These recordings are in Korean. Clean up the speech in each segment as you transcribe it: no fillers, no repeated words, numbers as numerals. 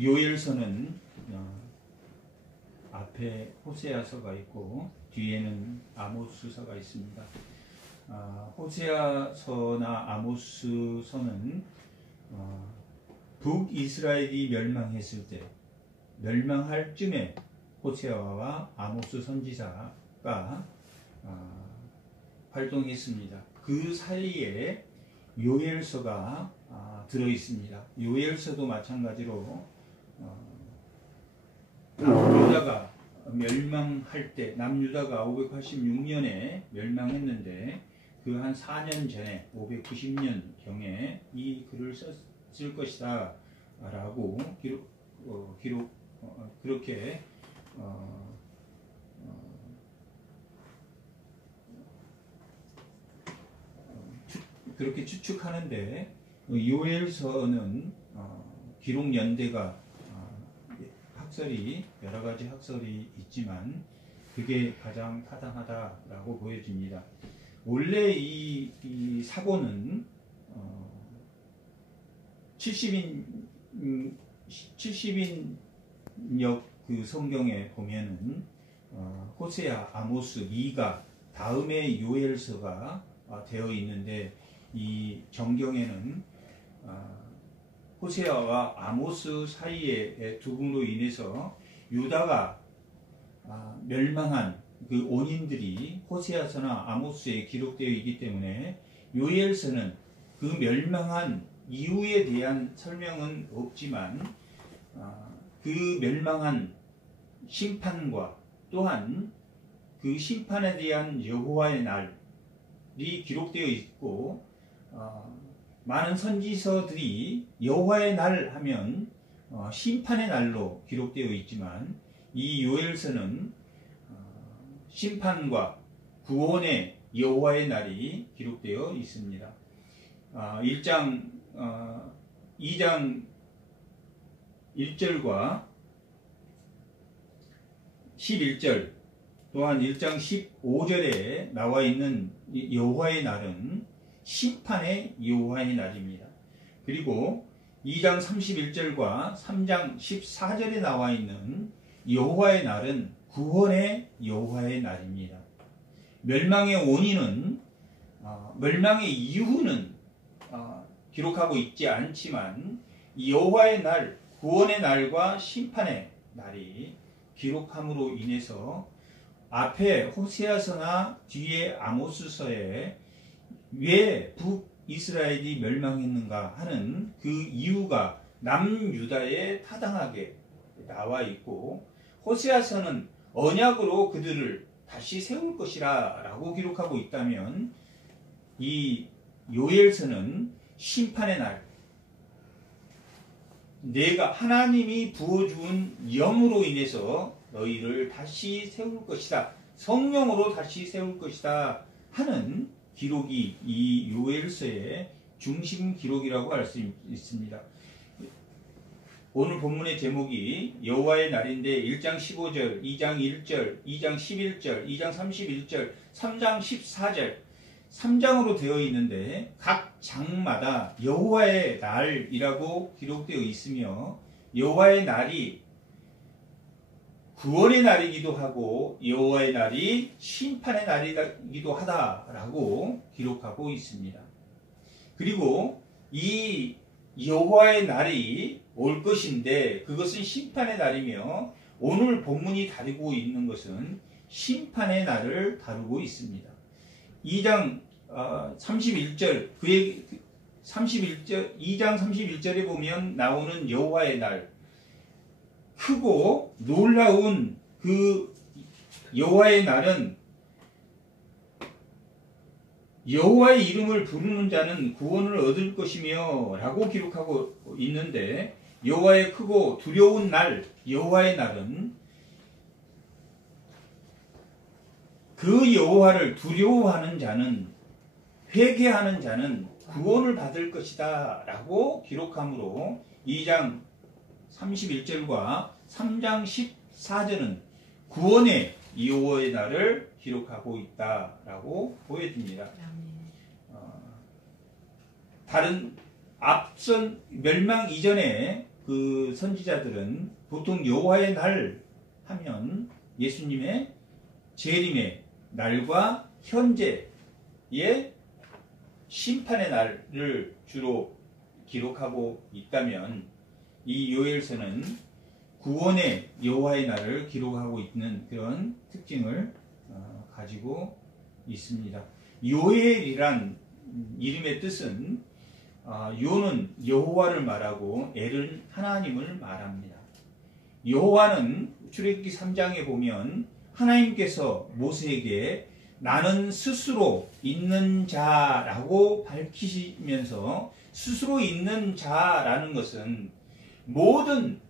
요엘서는 앞에 호세아서가 있고 뒤에는 아모스서가 있습니다. 호세아서나 아모스서는 북이스라엘이 멸망했을 때, 멸망할 쯤에 호세아와 아모스 선지자가 활동했습니다. 그 사이에 요엘서가 들어있습니다. 요엘서도 마찬가지로 남유다가 멸망할 때, 남유다가 586년에 멸망했는데 그 한 4년 전에 590년경에 이 글을 썼을 것이다 라고 그렇게 그렇게 추측하는데, 요엘서는 기록 연대가 학설이 여러 가지 학설이 있지만 그게 가장 타당하다라고 보여집니다. 원래 이 사본은 70인역 그 성경에 보면은 호세아, 아모스, 미가 다음에 요엘서가 되어 있는데, 이 정경에는 호세아와 아모스 사이의 두분으로 인해서 유다가 멸망한 그 원인들이 호세아서나 아모스에 기록되어 있기 때문에 요엘서는 그 멸망한 이유에 대한 설명은 없지만 그 멸망한 심판과 또한 그 심판에 대한 여호와의 날이 기록되어 있고, 많은 선지서들이 여호와의 날 하면 심판의 날로 기록되어 있지만 이 요엘서는 심판과 구원의 여호와의 날이 기록되어 있습니다. 2장 1절과 11절 또한 1장 15절에 나와 있는 여호와의 날은 심판의 여호와의 날입니다. 그리고 2장 31절과 3장 14절에 나와 있는 여호와의 날은 구원의 여호와의 날입니다. 멸망의 원인은 멸망의 이유는 기록하고 있지 않지만 여호와의 날, 구원의 날과 심판의 날이 기록함으로 인해서 앞에 호세아서나 뒤에 아모스서에 왜 북이스라엘이 멸망했는가 하는 그 이유가 남유다에 타당하게 나와 있고, 호세아서는 언약으로 그들을 다시 세울 것이라 라고 기록하고 있다면, 이 요엘서는 심판의 날, 내가 하나님이 부어주은 영으로 인해서 너희를 다시 세울 것이다, 성령으로 다시 세울 것이다 하는 기록이 이 요엘서의 중심 기록이라고 할 수 있습니다. 오늘 본문의 제목이 여호와의 날인데 1장 15절, 2장 1절, 2장 11절, 2장 31절, 3장 14절 3장으로 되어 있는데 각 장마다 여호와의 날이라고 기록되어 있으며, 여호와의 날이 구원의 날이기도 하고 여호와의 날이 심판의 날이기도 하다라고 기록하고 있습니다. 그리고 이 여호와의 날이 올 것인데 그것은 심판의 날이며, 오늘 본문이 다루고 있는 것은 심판의 날을 다루고 있습니다. 2장 31절, 2장 31절에 보면 나오는 여호와의 날, 크고 놀라운 그 여호와의 날은 여호와의 이름을 부르는 자는 구원을 얻을 것이며 라고 기록하고 있는데, 여호와의 크고 두려운 날, 여호와의 날은 그 여호와를 두려워하는 자는, 회개하는 자는 구원을 받을 것이다 라고 기록하므로 2장 31절과 3장 14절은 구원의 여호와의 날을 기록하고 있다라고 보여집니다. 다른 앞선 멸망 이전에 그 그 선지자들은 보통 여호와의 날 하면 예수님의 재림의 날과 현재의 심판의 날을 주로 기록하고 있다면, 이 요엘서는 구원의 여호와의 날을 기록하고 있는 그런 특징을 가지고 있습니다. 요엘이란 이름의 뜻은 요는 여호와를 말하고 엘은 하나님을 말합니다. 여호와는 출애굽기 3장에 보면 하나님께서 모세에게 나는 스스로 있는 자라고 밝히시면서, 스스로 있는 자라는 것은 모든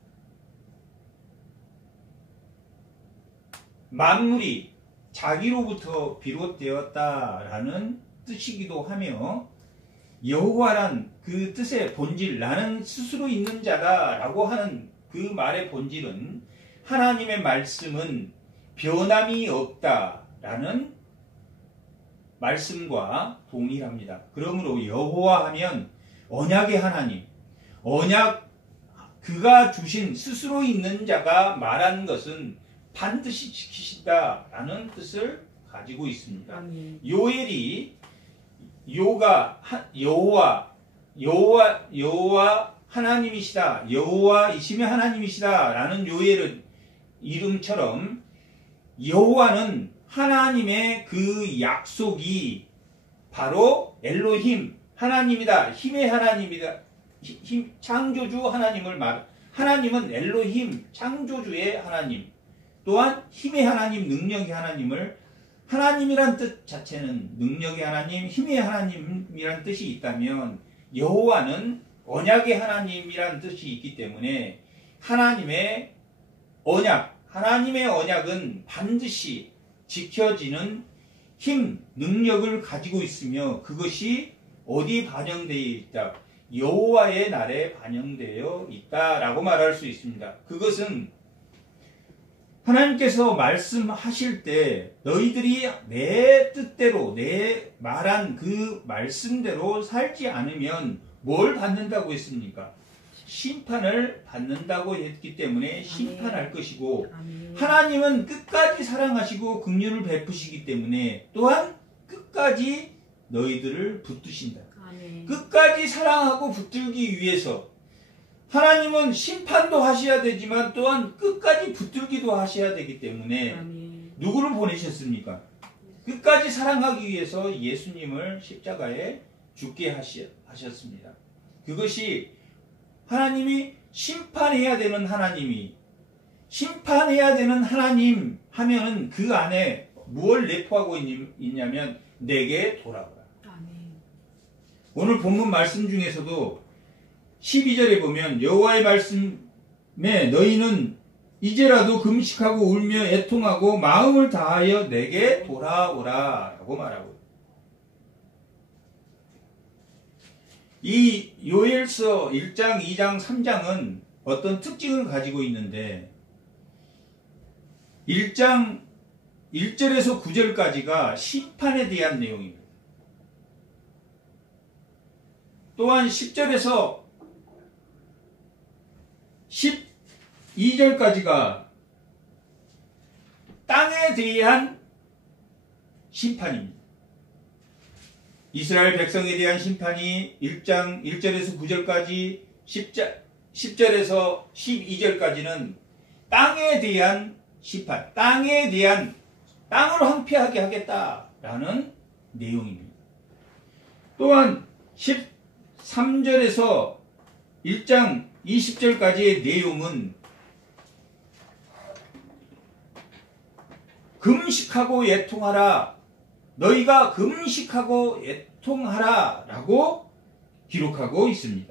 만물이 자기로부터 비롯되었다라는 뜻이기도 하며, 여호와란 그 뜻의 본질, 나는 스스로 있는 자다라고 하는 그 말의 본질은 하나님의 말씀은 변함이 없다라는 말씀과 동일합니다. 그러므로 여호와 하면 언약의 하나님, 언약, 그가 주신 스스로 있는 자가 말한 것은 반드시 지키신다라는 뜻을 가지고 있습니다. 아멘. 요엘이 요가 여호와 하나님이시다, 여호와이심의 하나님이시다라는 요엘의 이름처럼 여호와는 하나님의 그 약속이 바로 엘로힘, 하나님이다, 힘의 하나님이다, 창조주 하나님을 하나님은 엘로힘, 창조주의 하나님, 또한 힘의 하나님, 능력의 하나님을, 하나님이란 뜻 자체는 능력의 하나님, 힘의 하나님이란 뜻이 있다면 여호와는 언약의 하나님이란 뜻이 있기 때문에 하나님의 언약은 반드시 지켜지는 힘, 능력을 가지고 있으며, 그것이 어디 반영되어 있다? 여호와의 날에 반영되어 있다라고 말할 수 있습니다. 그것은 하나님께서 말씀하실 때 너희들이 내 뜻대로, 내 말한 그 말씀대로 살지 않으면 뭘 받는다고 했습니까? 심판을 받는다고 했기 때문에 심판할 것이고, 하나님은 끝까지 사랑하시고 긍휼을 베푸시기 때문에 또한 끝까지 너희들을 붙드신다. 끝까지 사랑하고 붙들기 위해서 하나님은 심판도 하셔야 되지만 또한 끝까지 붙들기도 하셔야 되기 때문에 누구를 보내셨습니까? 끝까지 사랑하기 위해서 예수님을 십자가에 죽게 하셨습니다. 그것이 하나님이 심판해야 되는 하나님 하면은 그 안에 무엇을 내포하고 있냐면 내게 돌아오라. 오늘 본문 말씀 중에서도 12절에 보면 여호와의 말씀에 너희는 이제라도 금식하고 울며 애통하고 마음을 다하여 내게 돌아오라 라고 말하고, 이 요엘서 1장, 2장, 3장은 어떤 특징을 가지고 있는데, 1장 1절에서 9절까지가 심판에 대한 내용입니다. 또한 10절에서 12절까지가 땅에 대한 심판입니다. 이스라엘 백성에 대한 심판이 1장 1절에서 9절까지, 10절에서 12절까지는 땅에 대한 심판, 땅을 황폐하게 하겠다라는 내용입니다. 또한 13절에서 1장 20절까지의 내용은 금식하고 애통하라, 너희가 금식하고 애통하라 라고 기록하고 있습니다.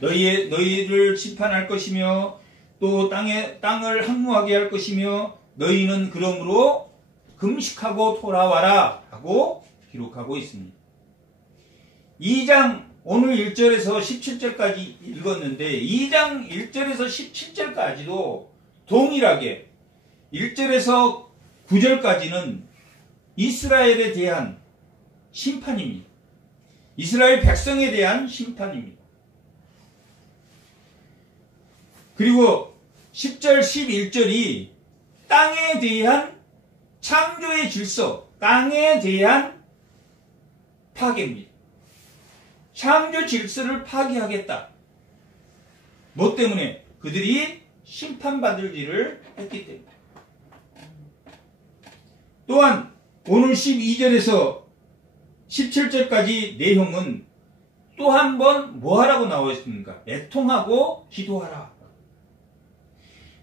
너희를 심판할 것이며 또 땅을 항무하게 할 것이며 너희는 그러므로 금식하고 돌아와라 라고 기록하고 있습니다. 2장 오늘 1절에서 17절까지 읽었는데 2장 1절에서 17절까지도 동일하게 1절에서 9절까지는 이스라엘에 대한 심판입니다. 이스라엘 백성에 대한 심판입니다. 그리고 10절, 11절이 땅에 대한 창조의 질서, 땅에 대한 파괴입니다. 창조 질서를 파괴하겠다. 뭐 때문에? 그들이 심판받을 일을 했기 때문에. 또한 오늘 12절에서 17절까지 내용은 또 한 번 뭐 하라고 나와 있습니까? 애통하고 기도하라.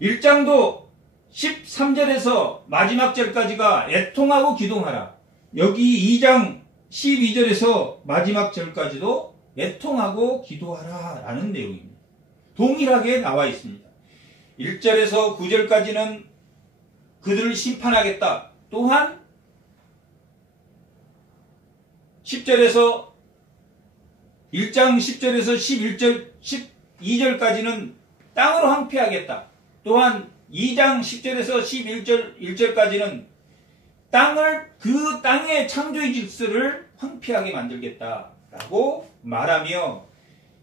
1장도 13절에서 마지막 절까지가 애통하고 기도하라. 여기 2장 12절에서 마지막 절까지도 애통하고 기도하라 라는 내용입니다. 동일하게 나와 있습니다. 1절에서 9절까지는 그들을 심판하겠다. 또한 10절에서 1장 10절에서 11절 12절까지는 땅으로 황폐하겠다. 또한 2장 10절에서 11절 1절까지는 그 땅의 창조의 질서를 황폐하게 만들겠다라고 말하며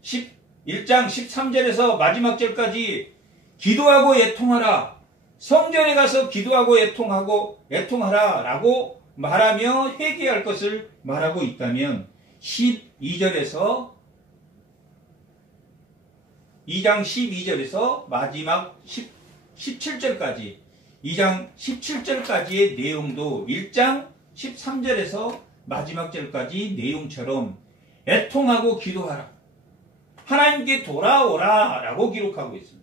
1장 13절에서 마지막 절까지 기도하고 애통하라. 성전에 가서 기도하고 애통하라 라고 말하며 회개할 것을 말하고 있다면 12절에서 2장 12절에서 마지막 17절까지 2장 17절까지의 내용도 1장 13절에서 마지막 절까지 내용처럼 애통하고 기도하라. 하나님께 돌아오라 라고 기록하고 있습니다.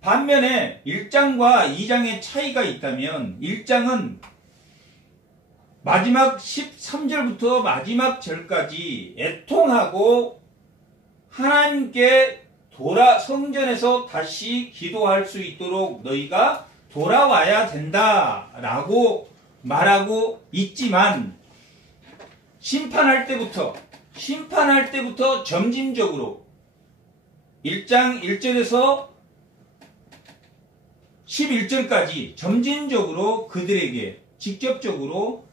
반면에 1장과 2장의 차이가 있다면 1장은 마지막 13절부터 마지막 절까지 애통하고 하나님께 성전에서 다시 기도할 수 있도록 너희가 돌아와야 된다라고 말하고 있지만 심판할 때부터 점진적으로 1장 1절에서 11절까지 점진적으로 그들에게 직접적으로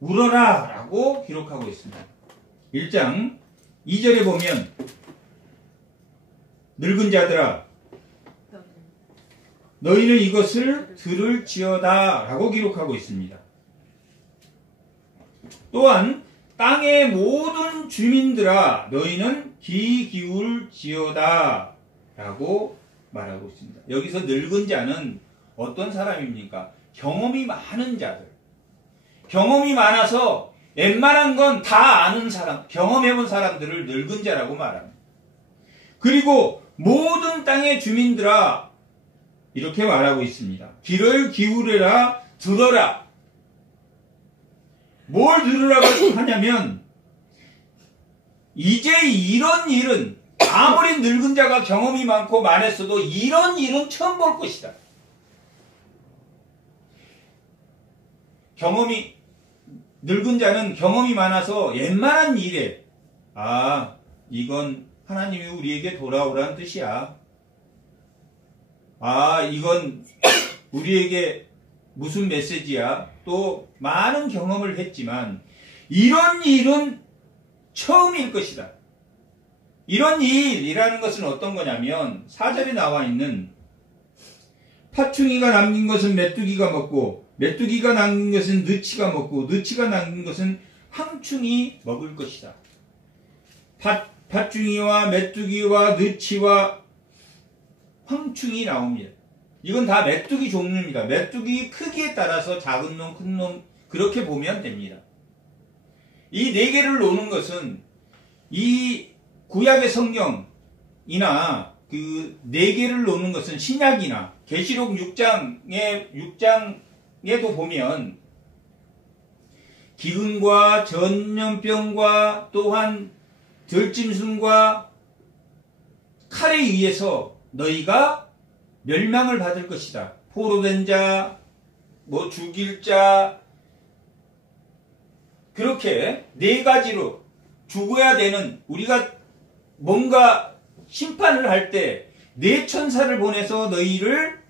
울어라 라고 기록하고 있습니다. 1장 2절에 보면 늙은 자들아 너희는 이것을 들을지어다 라고 기록하고 있습니다. 또한 땅의 모든 주민들아 너희는 귀 기울지어다 라고 말하고 있습니다. 여기서 늙은 자는 어떤 사람입니까? 경험이 많은 자들. 경험이 많아서 웬만한 건 다 아는 사람, 경험해본 사람들을 늙은 자라고 말합니다. 그리고 모든 땅의 주민들아 이렇게 말하고 있습니다. 귀를 기울여라, 들어라. 뭘 들으라고 하냐면 이제 이런 일은 아무리 늙은 자가 경험이 많고 많았어도 이런 일은 처음 볼 것이다. 늙은 자는 경험이 많아서 웬만한 일에 이건 하나님이 우리에게 돌아오라는 뜻이야. 이건 우리에게 무슨 메시지야. 또 많은 경험을 했지만 이런 일은 처음일 것이다. 이런 일이라는 것은 어떤 거냐면 4절에 나와 있는 파충이가 남긴 것은 메뚜기가 먹고 메뚜기가 남긴 것은 느치가 먹고 느치가 남긴 것은 황충이 먹을 것이다. 팥중이와 메뚜기와 느치와 황충이 나옵니다. 이건 다 메뚜기 종류입니다. 메뚜기 크기에 따라서 작은 놈, 큰 놈 그렇게 보면 됩니다. 이 네 개를 놓는 것은 이 구약의 성경이나 그 네 개를 놓는 것은 신약이나 계시록 6장에도 보면 기근과 전염병과 또한 들짐승과 칼에 의해서 너희가 멸망을 받을 것이다. 포로된 자, 죽일 자, 그렇게 네 가지로 죽어야 되는, 우리가 뭔가 심판을 할 때 네 천사를 보내서 너희를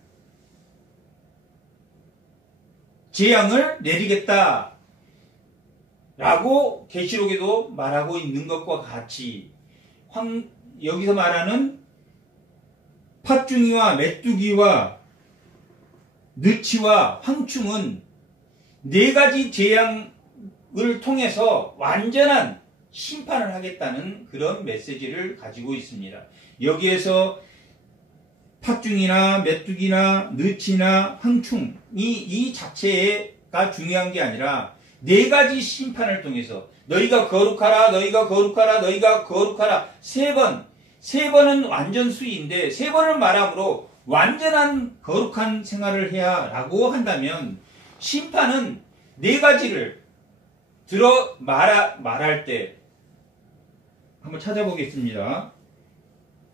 재앙을 내리겠다 라고 계시록에도 말하고 있는 것과 같이 여기서 말하는 팥중이와 메뚜기와 느치와 황충은 네 가지 재앙을 통해서 완전한 심판을 하겠다는 그런 메시지를 가지고 있습니다. 여기에서 팥중이나 메뚜기나 느치나 황충이 이 자체가 중요한 게 아니라 네 가지 심판을 통해서 너희가 거룩하라, 너희가 거룩하라, 너희가 거룩하라. 세 번은 완전 수위인데 세 번을 말함으로 완전한 거룩한 생활을 해야 라고 한다면 심판은 네 가지를 들어 말할 때 한번 찾아보겠습니다.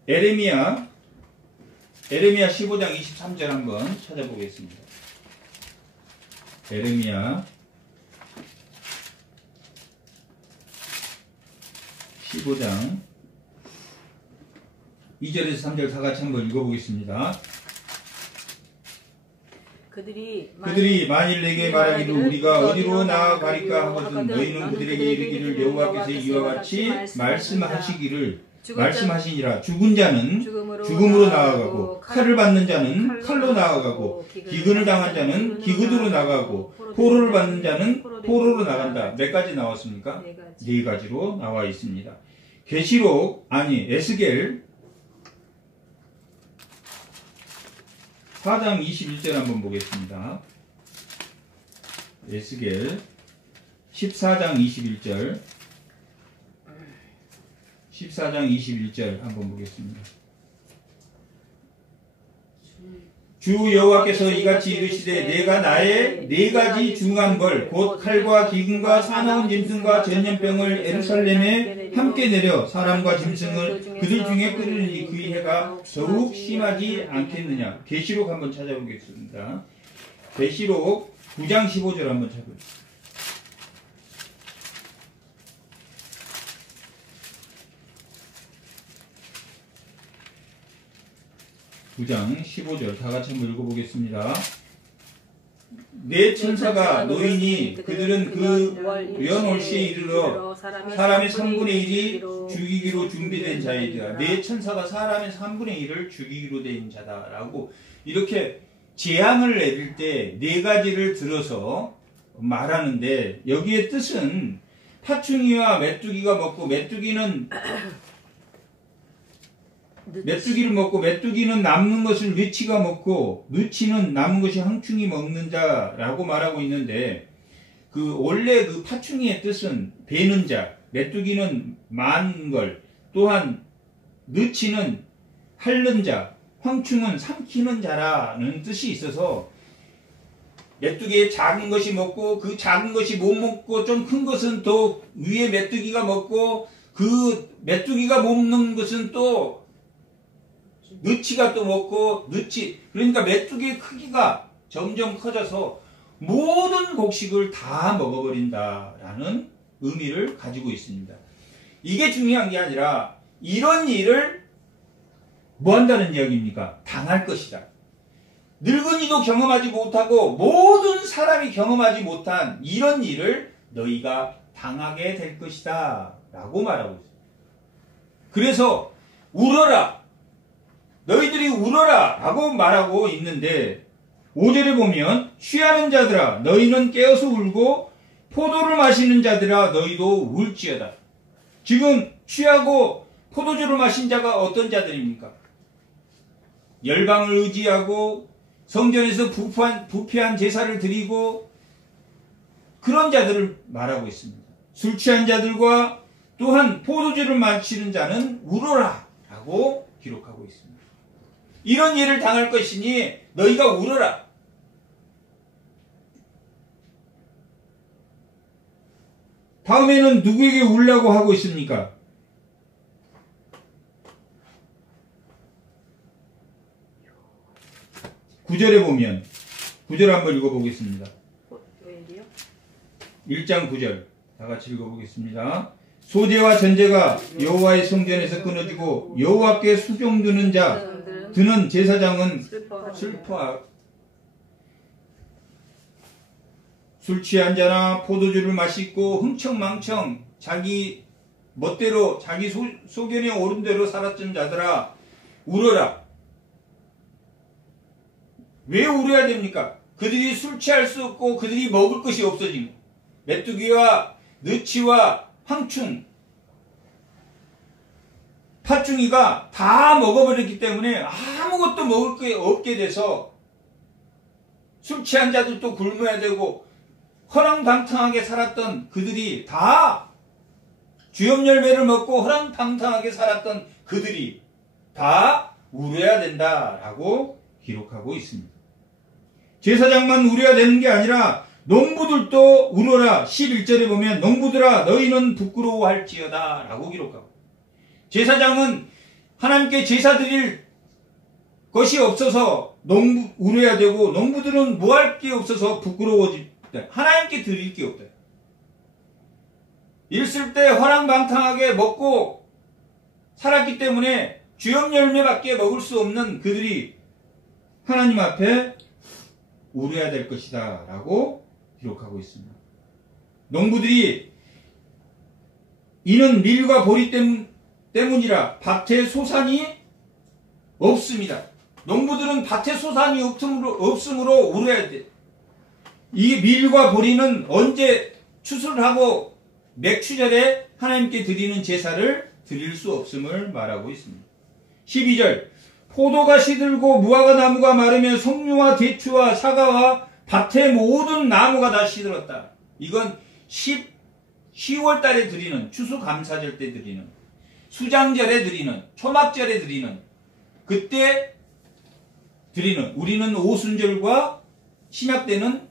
에레미야 15장 23절 한번 찾아보겠습니다. 에레미야 15장 2절에서 3절 다 같이 한번 읽어보겠습니다. 그들이 만일 내게 말하기를 우리가 어디로 나아가리까 하거든 너희는 그들에게 이르기를 여호와께서 이와 같이 말씀하시니라. 죽은 자는 죽음으로 나아가고 칼을 받는 자는 칼로 나아가고 기근을 당한 자는 기근으로 나가고 포로를 받는 자는 포로로 나간다. 몇 가지 나왔습니까? 네 가지로 나와 있습니다. 에스겔 4장 21절 한번 보겠습니다. 에스겔 14장 21절 한번 보겠습니다. 주 여호와께서 이같이 이르시되 내가 나의 네 가지 중한 벌 곧 칼과 기근과 사나운 짐승과 전염병을 예루살렘에 함께 내려 사람과 짐승을 그들 중에 끊으니 그의 해가 더욱 심하지 않겠느냐. 계시록 한번 찾아보겠습니다. 계시록 9장 15절 한번 찾아보겠습니다. 9장 15절 다 같이 한번 읽어보겠습니다. 내 천사가 노이니 그들은 그 연올시에 이르러 사람의 3분의 1이 죽이기로 준비된 자이다. 내 천사가 사람의 3분의 1을 죽이기로 된 자다라고 이렇게 재앙을 내릴 때 네 가지를 들어서 말하는데 여기에 뜻은 팥충이와 메뚜기가 먹고 메뚜기를 먹고 메뚜기는 남는 것을 느치가 먹고 느치는 남은 것이 황충이 먹는 자라고 말하고 있는데 원래 그 팥충이의 뜻은 베는 자, 메뚜기는 많은 걸, 또한 느치는 핥는 자, 황충은 삼키는 자라는 뜻이 있어서 메뚜기의 작은 것이 먹고 그 작은 것이 못 먹고 좀 큰 것은 또 위에 메뚜기가 먹고 그 메뚜기가 못 먹는 것은 또 느치가 또 먹고 그러니까 메뚜기의 크기가 점점 커져서 모든 곡식을 다 먹어버린다라는 의미를 가지고 있습니다. 이게 중요한 게 아니라 이런 일을 뭐 한다는 이야기입니까? 당할 것이다. 늙은이도 경험하지 못하고 모든 사람이 경험하지 못한 이런 일을 너희가 당하게 될 것이다 라고 말하고 있습니다. 그래서 울어라, 너희들이 울어라 라고 말하고 있는데 5절에 보면 취하는 자들아 너희는 깨어서 울고 포도를 마시는 자들아 너희도 울지어다. 지금 취하고 포도주를 마신 자가 어떤 자들입니까? 열방을 의지하고 성전에서 부패한 제사를 드리고 그런 자들을 말하고 있습니다. 술 취한 자들과 또한 포도주를 마시는 자는 울어라 라고 기록하고 있습니다. 이런 일을 당할 것이니 너희가 울어라. 다음에는 누구에게 울라고 하고 있습니까? 9절에 보면 9절 한번 읽어보겠습니다. 1장 9절 다 같이 읽어보겠습니다. 소재와 전제가 여호와의 성전에서 끊어지고 여호와께 수종드는 자 드는 제사장은 슬퍼하고 술 취한 자나 포도주를 마시고 흥청망청 자기 멋대로 자기 소견에 오른 대로 살았던 자들아 울어라. 왜 울어야 됩니까? 그들이 술 취할 수 없고 그들이 먹을 것이 없어진 메뚜기와 느치와 황충, 팥중이가 다 먹어버렸기 때문에 아무것도 먹을 게 없게 돼서 술 취한 자들도 굶어야 되고 허랑방탕하게 살았던 그들이 다 주엽 열매를 먹고 허랑방탕하게 살았던 그들이 다 울어야 된다라고 기록하고 있습니다. 제사장만 울어야 되는 게 아니라 농부들도 울어라. 11절에 보면 농부들아 너희는 부끄러워할지어다 라고 기록하고, 제사장은 하나님께 제사 드릴 것이 없어서 울어야 되고, 농부들은 뭐 할 게 없어서 부끄러워집니다. 하나님께 드릴 게 없다. 있을 때 허랑방탕하게 먹고 살았기 때문에 주엽 열매밖에 먹을 수 없는 그들이 하나님 앞에 울어야 될 것이다 라고 기록하고 있습니다. 농부들이 이는 밀과 보리 때문이라 밭에 소산이 없습니다. 농부들은 밭에 소산이 없으므로 울어야 돼. 이 밀과 보리는 언제 추수를 하고 맥추절에 하나님께 드리는 제사를 드릴 수 없음을 말하고 있습니다. 12절 포도가 시들고 무화과 나무가 마르면 석류와 대추와 사과와 밭의 모든 나무가 다 시들었다. 이건 10월 달에 드리는 추수감사절 때 드리는, 수장절에 드리는, 초막절에 드리는, 그때 드리는, 우리는 오순절과 신약 때는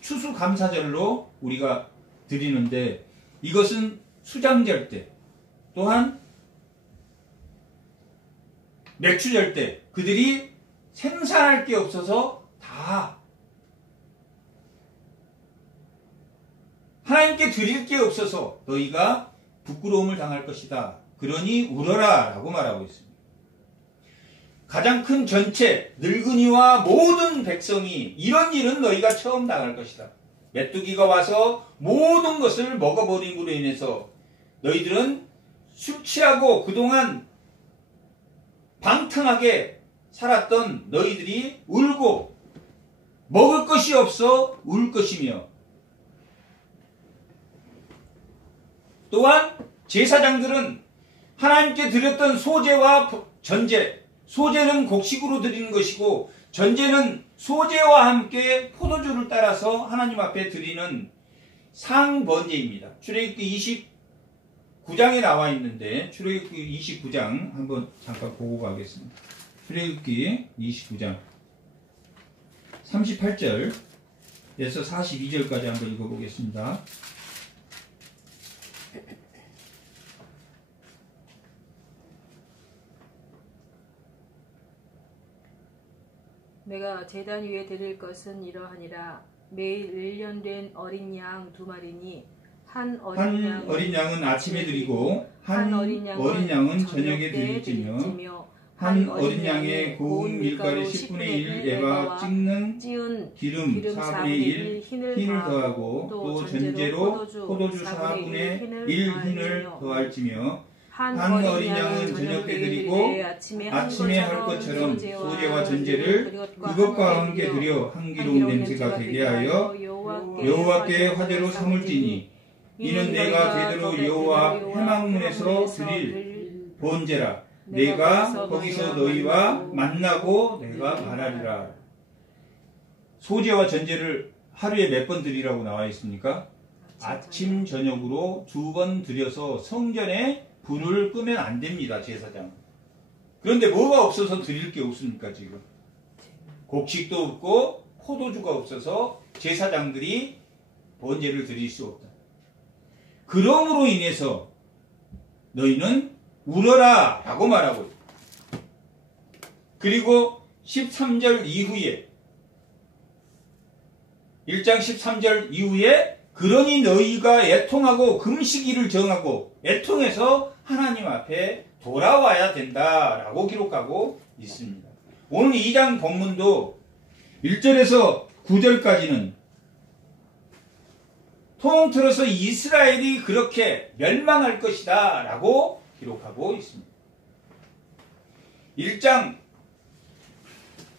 추수감사절로 우리가 드리는데, 이것은 수장절 때, 또한 맥추절 때 그들이 생산할 게 없어서 다 하나님께 드릴 게 없어서 너희가 부끄러움을 당할 것이다. 그러니 울어라 라고 말하고 있습니다. 가장 큰 전체, 늙은이와 모든 백성이 이런 일은 너희가 처음 당할 것이다. 메뚜기가 와서 모든 것을 먹어버림으로 인해서 너희들은 술 취하고 그동안 방탕하게 살았던 너희들이 울고 먹을 것이 없어 울 것이며, 또한 제사장들은 하나님께 드렸던 소제와 전제, 소제는 곡식으로 드리는 것이고 전제는 소제와 함께 포도주를 따라서 하나님 앞에 드리는 상번제입니다. 출애굽기 29장에 나와 있는데 출애굽기 29장 한번 잠깐 보고 가겠습니다. 출애굽기 29장 38절에서 42절까지 한번 읽어보겠습니다. 내가 제단 위에 드릴 것은 이러하니라. 매일 1년 된 어린 양 2마리니 한 어린 양은 아침에 드리고 한 어린 양은 저녁에 드릴지며 한 어린 양의 고운 밀가루 10분의 1 에바 찌은 기름 4분의 1 흰을 더하고 또 전제로 포도주 4분의 1 흰을 더할지며 한 어린 양은 저녁 때 드리고 아침에 할 것처럼 소제와 전제를 그것과 함께 드려 향기로운 냄새가 되게 하여 여호와께 화제로 삼을지니 이는 내가 제대로 여호와 회막문에서 드릴 번제라. 내가 거기서 너희와 만나고 내가 말하리라. 소제와 전제를 하루에 몇 번 드리라고 나와 있습니까? 아침 저녁으로 2번 드려서 성전에 불을 끄면 안 됩니다, 제사장. 그런데 뭐가 없어서 드릴 게 없습니까, 지금? 곡식도 없고 포도주가 없어서 제사장들이 번제를 드릴 수 없다. 그러므로 인해서 너희는 울어라 라고 말하고 있다. 그리고 13절 이후에 1장 13절 이후에 그러니 너희가 애통하고 금식일을 정하고 애통해서 하나님 앞에 돌아와야 된다라고 기록하고 있습니다. 오늘 2장 본문도 1절에서 9절까지는 통틀어서 이스라엘이 그렇게 멸망할 것이다 라고 기록하고 있습니다. 1장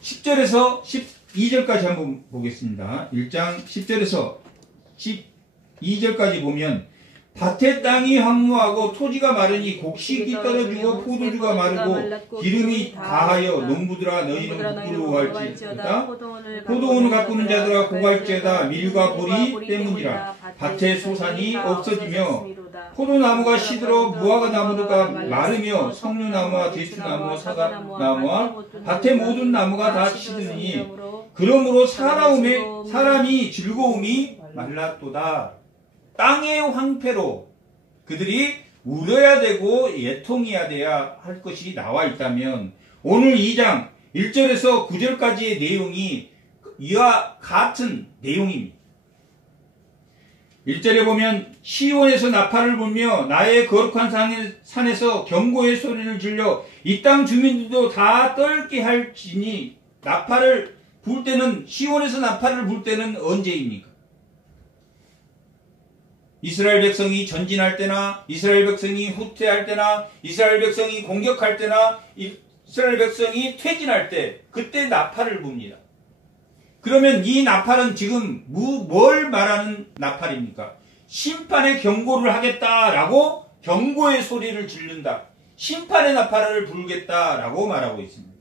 10절에서 12절까지 한번 보겠습니다. 1장 10절에서 12절까지 보면 밭의 땅이 황무하고 토지가 마르니 곡식이 떨어지고 포도주가 마르고 기름이 다하여 농부들아 너희는 부끄러워할지어다. 포도원을 가꾸는 자들아 고갈지어다. 밀과 보리 때문이라. 밭의 소산이 없어지며 포도나무가 시들어 무화과 나무가 마르며 석류나무와 대추나무와 사과나무와 밭의 모든 나무가 다 시드니 그러므로 사람이 즐거움이 말랐도다. 땅의 황폐로 그들이 울어야 되고 애통해야 돼야 할 것이 나와 있다면 오늘 2장 1절에서 9절까지의 내용이 이와 같은 내용입니다. 1절에 보면 시온에서 나팔을 불며 나의 거룩한 산에서 경고의 소리를 질러 이 땅 주민들도 다 떨게 할지니 나팔을 불 때는 시온에서 나팔을 불 때는 언제입니까? 이스라엘 백성이 전진할 때나 이스라엘 백성이 후퇴할 때나 이스라엘 백성이 공격할 때나 이스라엘 백성이 퇴진할 때 그때 나팔을 붑니다. 그러면 이 나팔은 지금 뭘 말하는 나팔입니까? 심판의 경고를 하겠다라고 경고의 소리를 지른다. 심판의 나팔을 불겠다라고 말하고 있습니다.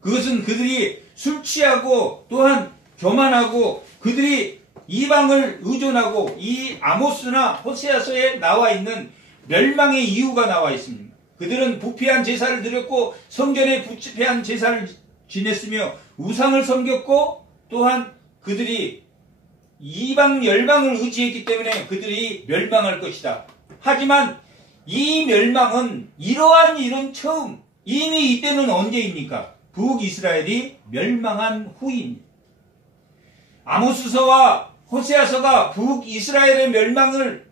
그것은 그들이 술 취하고 또한 교만하고 그들이 이방을 의존하고 이 아모스나 호세아서에 나와 있는 멸망의 이유가 나와 있습니다. 그들은 부패한 제사를 드렸고 성전에 부패한 제사를 지냈으며 우상을 섬겼고 또한 그들이 이방 열방을 의지했기 때문에 그들이 멸망할 것이다. 하지만 이 멸망은 이러한 일은 처음 이미 이때는 언제입니까? 북이스라엘이 멸망한 후입니다. 아모스서와 호세아서가 북이스라엘의 멸망을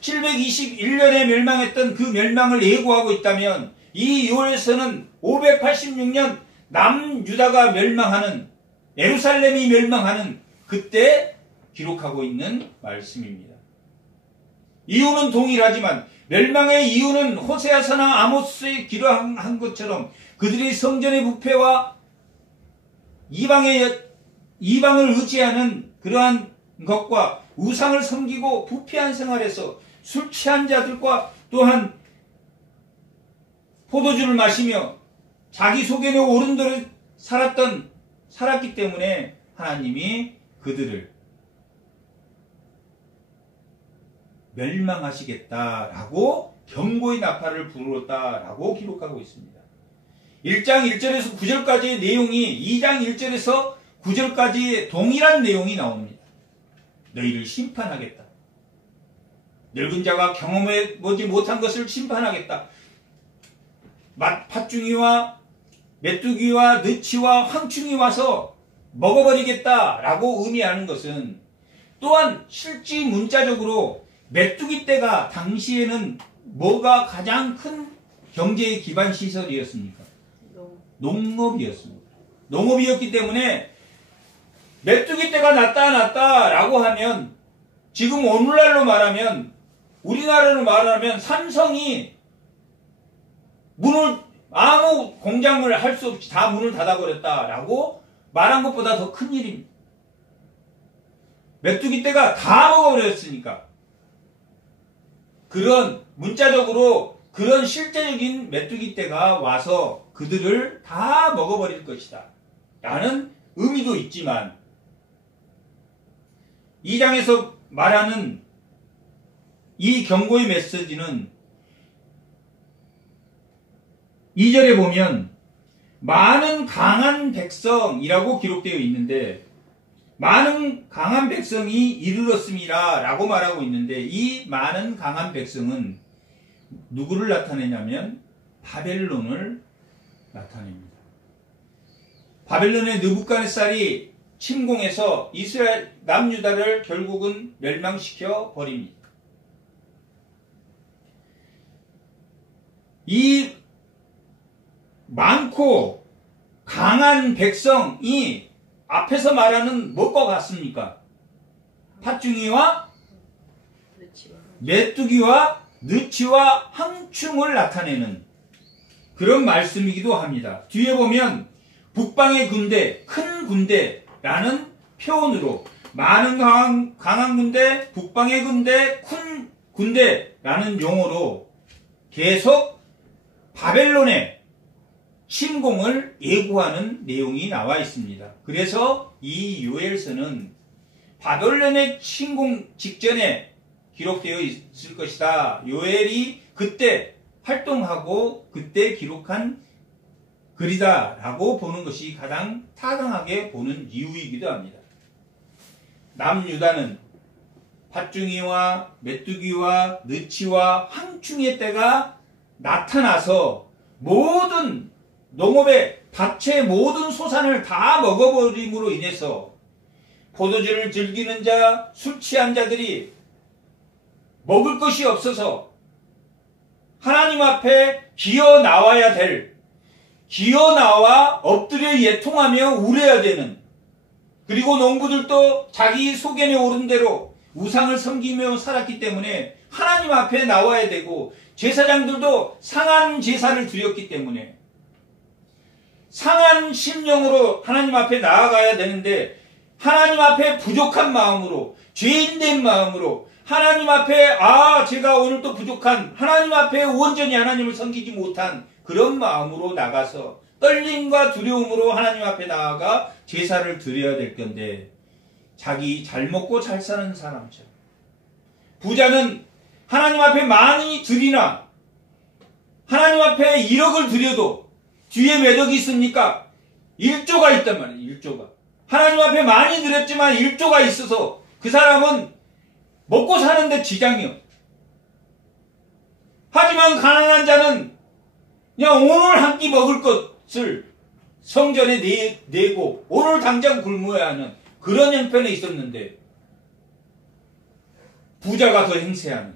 721년에 멸망했던 그 멸망을 예고하고 있다면 이 요엘서는 586년 남유다가 멸망하는 예루살렘이 멸망하는 그때 기록하고 있는 말씀입니다. 이유는 동일하지만 멸망의 이유는 호세아서나 아모스에 기록한 것처럼 그들이 성전의 부패와 이방을 의지하는 그러한 것과 우상을 섬기고 부패한 생활에서 술 취한 자들과 또한 포도주를 마시며 자기 속에는 옳은 대로 살았기 때문에 하나님이 그들을 멸망하시겠다라고 경고의 나팔을 불었다라고 기록하고 있습니다. 1장 1절에서 9절까지의 내용이 2장 1절에서 9절까지 동일한 내용이 나옵니다. 너희를 심판하겠다. 늙은 자가 경험해보지 못한 것을 심판하겠다. 팥중이와 메뚜기와 느치와 황충이 와서 먹어버리겠다라고 의미하는 것은 또한 실제 문자적으로 메뚜기 떼가 당시에는 뭐가 가장 큰 경제의 기반 시설이었습니까? 농업이었습니다. 농업이었기 때문에 메뚜기 떼가 났다라고 하면 지금 오늘날로 말하면 우리나라로 말하면 삼성이 아무 공작물을 할 수 없이 다 문을 닫아버렸다라고 말한 것보다 더 큰 일입니다. 메뚜기 떼가 다 먹어버렸으니까 그런 문자적으로 그런 실제적인 메뚜기 떼가 와서 그들을 다 먹어버릴 것이다 라는 의미도 있지만 2장에서 말하는 이 경고의 메시지는 2절에 보면 많은 강한 백성이라고 기록되어 있는데 많은 강한 백성이 이르렀습니다 라고 말하고 있는데 이 많은 강한 백성은 누구를 나타내냐면 바벨론을 나타냅니다. 바벨론의 느부갓네살이 침공해서 이스라엘 남유다를 결국은 멸망시켜 버립니다. 이 많고 강한 백성이 앞에서 말하는 무엇과 같습니까? 팥중이와 메뚜기와 느치와 황충을 나타내는 그런 말씀이기도 합니다. 뒤에 보면 북방의 군대, 큰 군대라는 표현으로 많은 강한 군대, 북방의 군대, 큰 군대라는 용어로 계속 바벨론의 침공을 예고하는 내용이 나와 있습니다. 그래서 이 요엘서는 바벨론의 침공 직전에 기록되어 있을 것이다. 요엘이 그때 활동하고 그때 기록한 글이다 라고 보는 것이 가장 타당하게 보는 이유이기도 합니다. 남유다는 팥중이와 메뚜기와 느치와 황충의 때가 나타나서 모든 농업의 밭의 모든 소산을 다 먹어버림으로 인해서 포도주를 즐기는 자, 술 취한 자들이 먹을 것이 없어서 하나님 앞에 기어 나와야 될, 기어 나와 엎드려 예통하며 울어야 되는, 그리고 농부들도 자기 소견에 오른 대로 우상을 섬기며 살았기 때문에 하나님 앞에 나와야 되고, 제사장들도 상한 제사를 드렸기 때문에 상한 심령으로 하나님 앞에 나아가야 되는데, 하나님 앞에 부족한 마음으로, 죄인된 마음으로 하나님 앞에 제가 오늘 또 부족한, 하나님 앞에 온전히 하나님을 섬기지 못한 그런 마음으로 나가서 떨림과 두려움으로 하나님 앞에 나아가 제사를 드려야 될 건데, 자기 잘 먹고 잘 사는 사람처럼, 부자는 하나님 앞에 많이 드리나 하나님 앞에 1억을 드려도 뒤에 몇 억이 있습니까? 1조가 있단 말이에요. 1조가. 하나님 앞에 많이 드렸지만 1조가 있어서 그 사람은 먹고 사는데 지장이 없어요. 하지만 가난한 자는 그냥 오늘 한 끼 먹을 것을 성전에 내고 오늘 당장 굶어야 하는 그런 형편에 있었는데, 부자가 더 행세하는,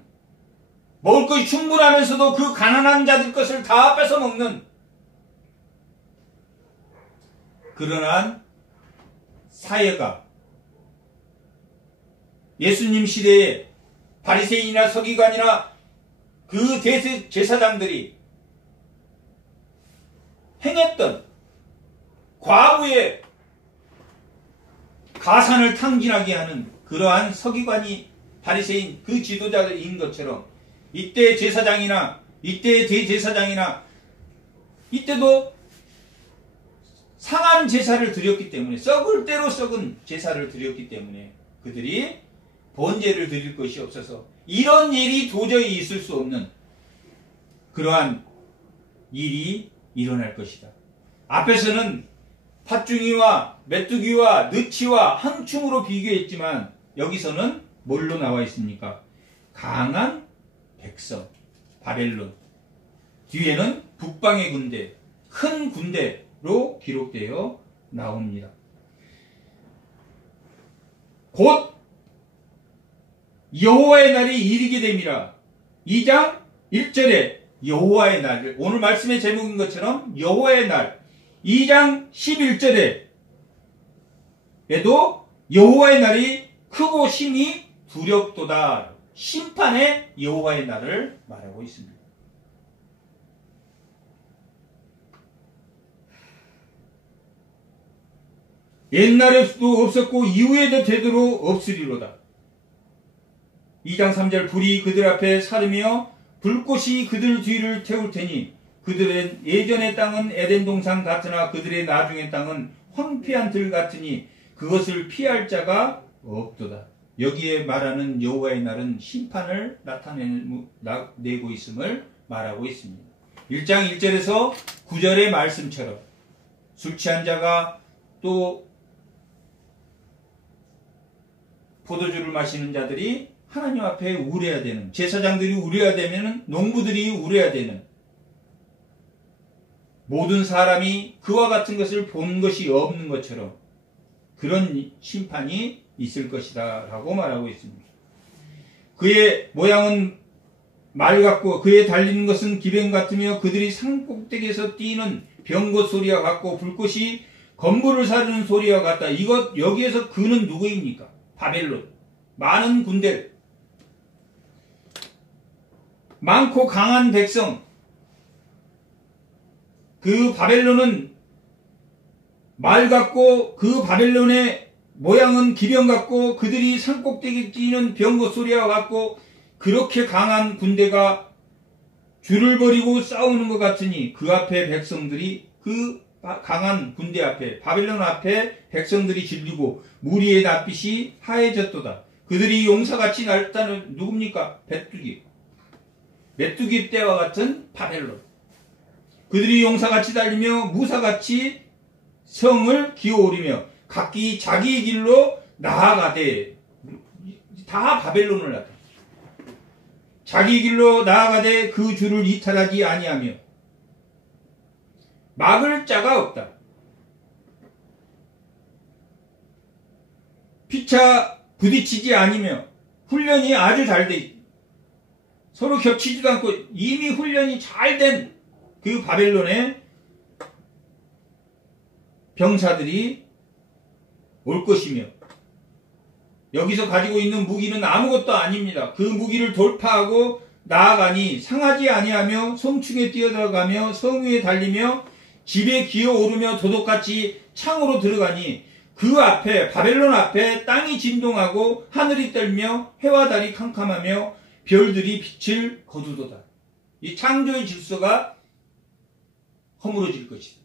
먹을 것이 충분하면서도 그 가난한 자들 것을 다 뺏어 먹는 그러한 사회가 예수님 시대에 바리새인이나 서기관이나 그 제사장들이 행했던 과거의 가산을 탕진하게 하는 그러한 서기관이 바리새인 그 지도자들인 것처럼, 이때 제사장이나 이때 대제사장이나 이때도 상한 제사를 드렸기 때문에, 썩을 대로 썩은 제사를 드렸기 때문에 그들이 번제를 드릴 것이 없어서 이런 일이 도저히 있을 수 없는 그러한 일이 일어날 것이다. 앞에서는 팥중이와 메뚜기와 느치와 황충으로 비교했지만 여기서는 뭘로 나와 있습니까? 강한 백성, 바벨론. 뒤에는 북방의 군대, 큰 군대로 기록되어 나옵니다. 곧 여호와의 날이 이르게 됨이라. 2장 1절에 여호와의 날, 오늘 말씀의 제목인 것처럼 여호와의 날. 2장 11절에도 여호와의 날이 크고 심히 두렵도다. 심판의 여호와의 날을 말하고 있습니다. 옛날에도 없었고 이후에도 되도록 없으리로다. 2장 3절 불이 그들 앞에 사르며 불꽃이 그들 뒤를 태울 테니 그들의 예전의 땅은 에덴 동산 같으나 그들의 나중의 땅은 황폐한 들 같으니 그것을 피할 자가 없도다. 여기에 말하는 여호와의 날은 심판을 나타내고 있음을 말하고 있습니다. 1장 1절에서 9절의 말씀처럼 술 취한 자가 또 포도주를 마시는 자들이 하나님 앞에 울어야 되는, 제사장들이 울어야 되면 농부들이 울어야 되는, 모든 사람이 그와 같은 것을 본 것이 없는 것처럼 그런 심판이 있을 것이다 라고 말하고 있습니다. 그의 모양은 말 같고 그의 달리는 것은 기병 같으며 그들이 산꼭대기에서 뛰는 병거 소리와 같고 불꽃이 건물을 사르는 소리와 같다. 여기에서 그는 누구입니까? 바벨론. 많은 군대, 많고 강한 백성. 그 바벨론은 말 같고 그 바벨론의 모양은 기병 같고 그들이 산꼭대기 뛰는 병거 소리와 같고 그렇게 강한 군대가 줄을 버리고 싸우는 것 같으니 그 앞에 백성들이 그 강한 군대 앞에 바벨론 앞에 백성들이 질리고 무리의 낯빛이 하얘졌도다. 그들이 용사같이 날다는 누굽니까? 메뚜기 떼와 같은 바벨론. 그들이 용사같이 달리며 무사같이 성을 기어오르며 각기 자기 길로 나아가되 다 바벨론을 나타. 자기 길로 나아가되 그 줄을 이탈하지 아니하며 막을 자가 없다. 피차 부딪히지 아니며 훈련이 아주 잘 돼 있다. 서로 겹치지도 않고 이미 훈련이 잘 된 그 바벨론의 병사들이 올 것이며 여기서 가지고 있는 무기는 아무것도 아닙니다. 그 무기를 돌파하고 나아가니 상하지 아니하며 성층에 뛰어들어가며 성 위에 달리며 집에 기어오르며 도둑같이 창으로 들어가니 그 앞에 바벨론 앞에 땅이 진동하고 하늘이 떨며 해와 달이 캄캄하며 별들이 빛을 거두도다. 이 창조의 질서가 허물어질 것이다.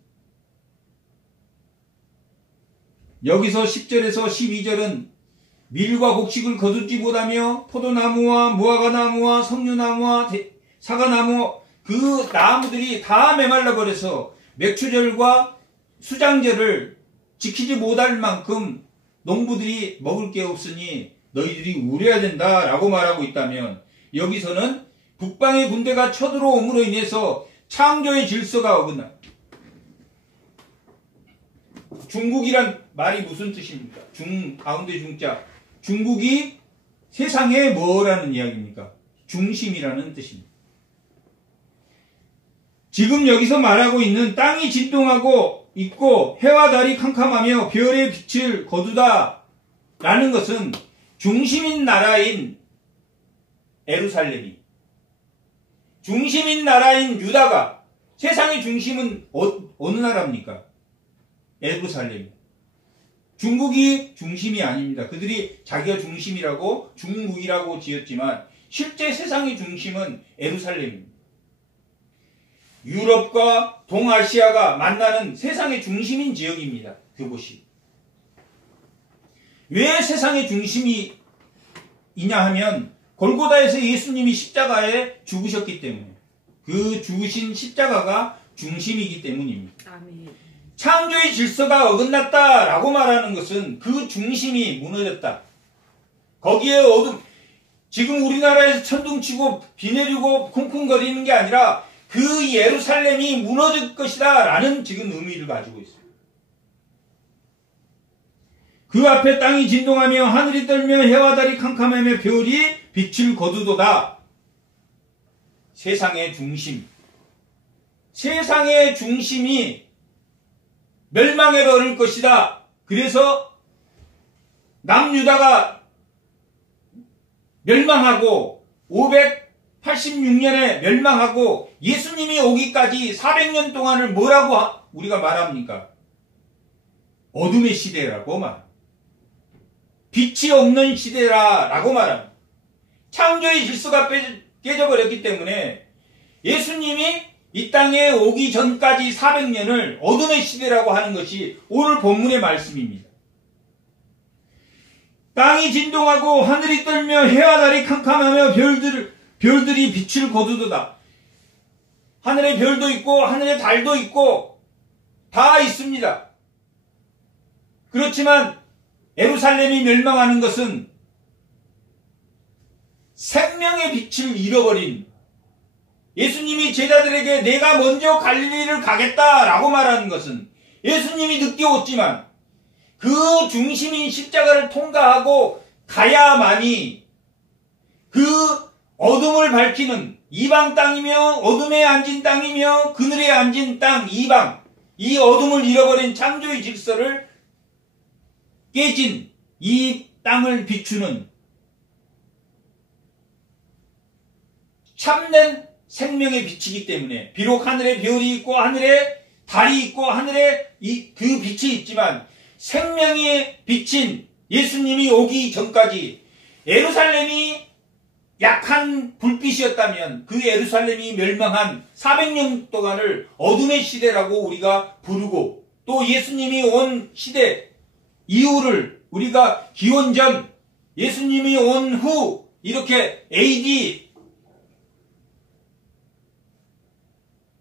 여기서 10절에서 12절은 밀과 곡식을 거두지 못하며 포도나무와 무화과나무와 석류나무와 사과나무 그 나무들이 다 메말라 버려서 맥추절과 수장절을 지키지 못할 만큼 농부들이 먹을 게 없으니 너희들이 우려야 된다라고 말하고 있다면 여기서는 북방의 군대가 쳐들어옴으로 인해서 창조의 질서가 어긋나. 중국이란 말이 무슨 뜻입니까? 가운데 중자. 중국이 세상에 뭐라는 이야기입니까? 중심이라는 뜻입니다. 지금 여기서 말하고 있는 땅이 진동하고 있고 해와 달이 캄캄하며 별의 빛을 거두다 라는 것은 중심인 나라인 에루살렘이 중심인 나라인 유다가 세상의 중심은 어느 나라입니까? 에루살렘. 중국이 중심이 아닙니다. 그들이 자기가 중심이라고 중국이라고 지었지만 실제 세상의 중심은 에루살렘입니다. 유럽과 동아시아가 만나는 세상의 중심인 지역입니다. 그곳이. 왜 세상의 중심이냐 하면 골고다에서 예수님이 십자가에 죽으셨기 때문에 그 죽으신 십자가가 중심이기 때문입니다. 아멘. 창조의 질서가 어긋났다라고 말하는 것은 그 중심이 무너졌다. 거기에 지금 우리나라에서 천둥치고 비 내리고 쿵쿵거리는 게 아니라 그 예루살렘이 무너질 것이다 라는 지금 의미를 가지고 있어요. 그 앞에 땅이 진동하며 하늘이 떨며 해와 달이 캄캄하며 별이 빛을 거두도다. 세상의 중심. 세상의 중심이 멸망에 버릴 것이다. 그래서 남유다가 멸망하고 586년에 멸망하고 예수님이 오기까지 400년 동안을 뭐라고 우리가 말합니까? 어둠의 시대라고 말합니다. 빛이 없는 시대라고 말합니다. 창조의 질서가 깨져버렸기 때문에 예수님이 이 땅에 오기 전까지 400년을 어둠의 시대라고 하는 것이 오늘 본문의 말씀입니다. 땅이 진동하고 하늘이 떨며 해와 달이 캄캄하며 별들이 빛을 거두도다. 하늘에 별도 있고 하늘에 달도 있고 다 있습니다. 그렇지만 예루살렘이 멸망하는 것은 생명의 빛을 잃어버린 예수님이 제자들에게 내가 먼저 갈릴리를 가겠다라고 말하는 것은 예수님이 늦게 왔지만 그 중심인 십자가를 통과하고 가야만이 그 어둠을 밝히는 이방 땅이며 어둠에 앉은 땅이며 그늘에 앉은 땅 이방 이 어둠을 잃어버린 창조의 질서를 깨진 이 땅을 비추는 참된 생명의 빛이기 때문에 비록 하늘에 별이 있고 하늘에 달이 있고 하늘에 그 빛이 있지만 생명의 빛인 예수님이 오기 전까지 예루살렘이 약한 불빛이었다면 그 예루살렘이 멸망한 400년 동안을 어둠의 시대라고 우리가 부르고, 또 예수님이 온 시대 이후를 우리가 기원전, 예수님이 온 후 이렇게 AD,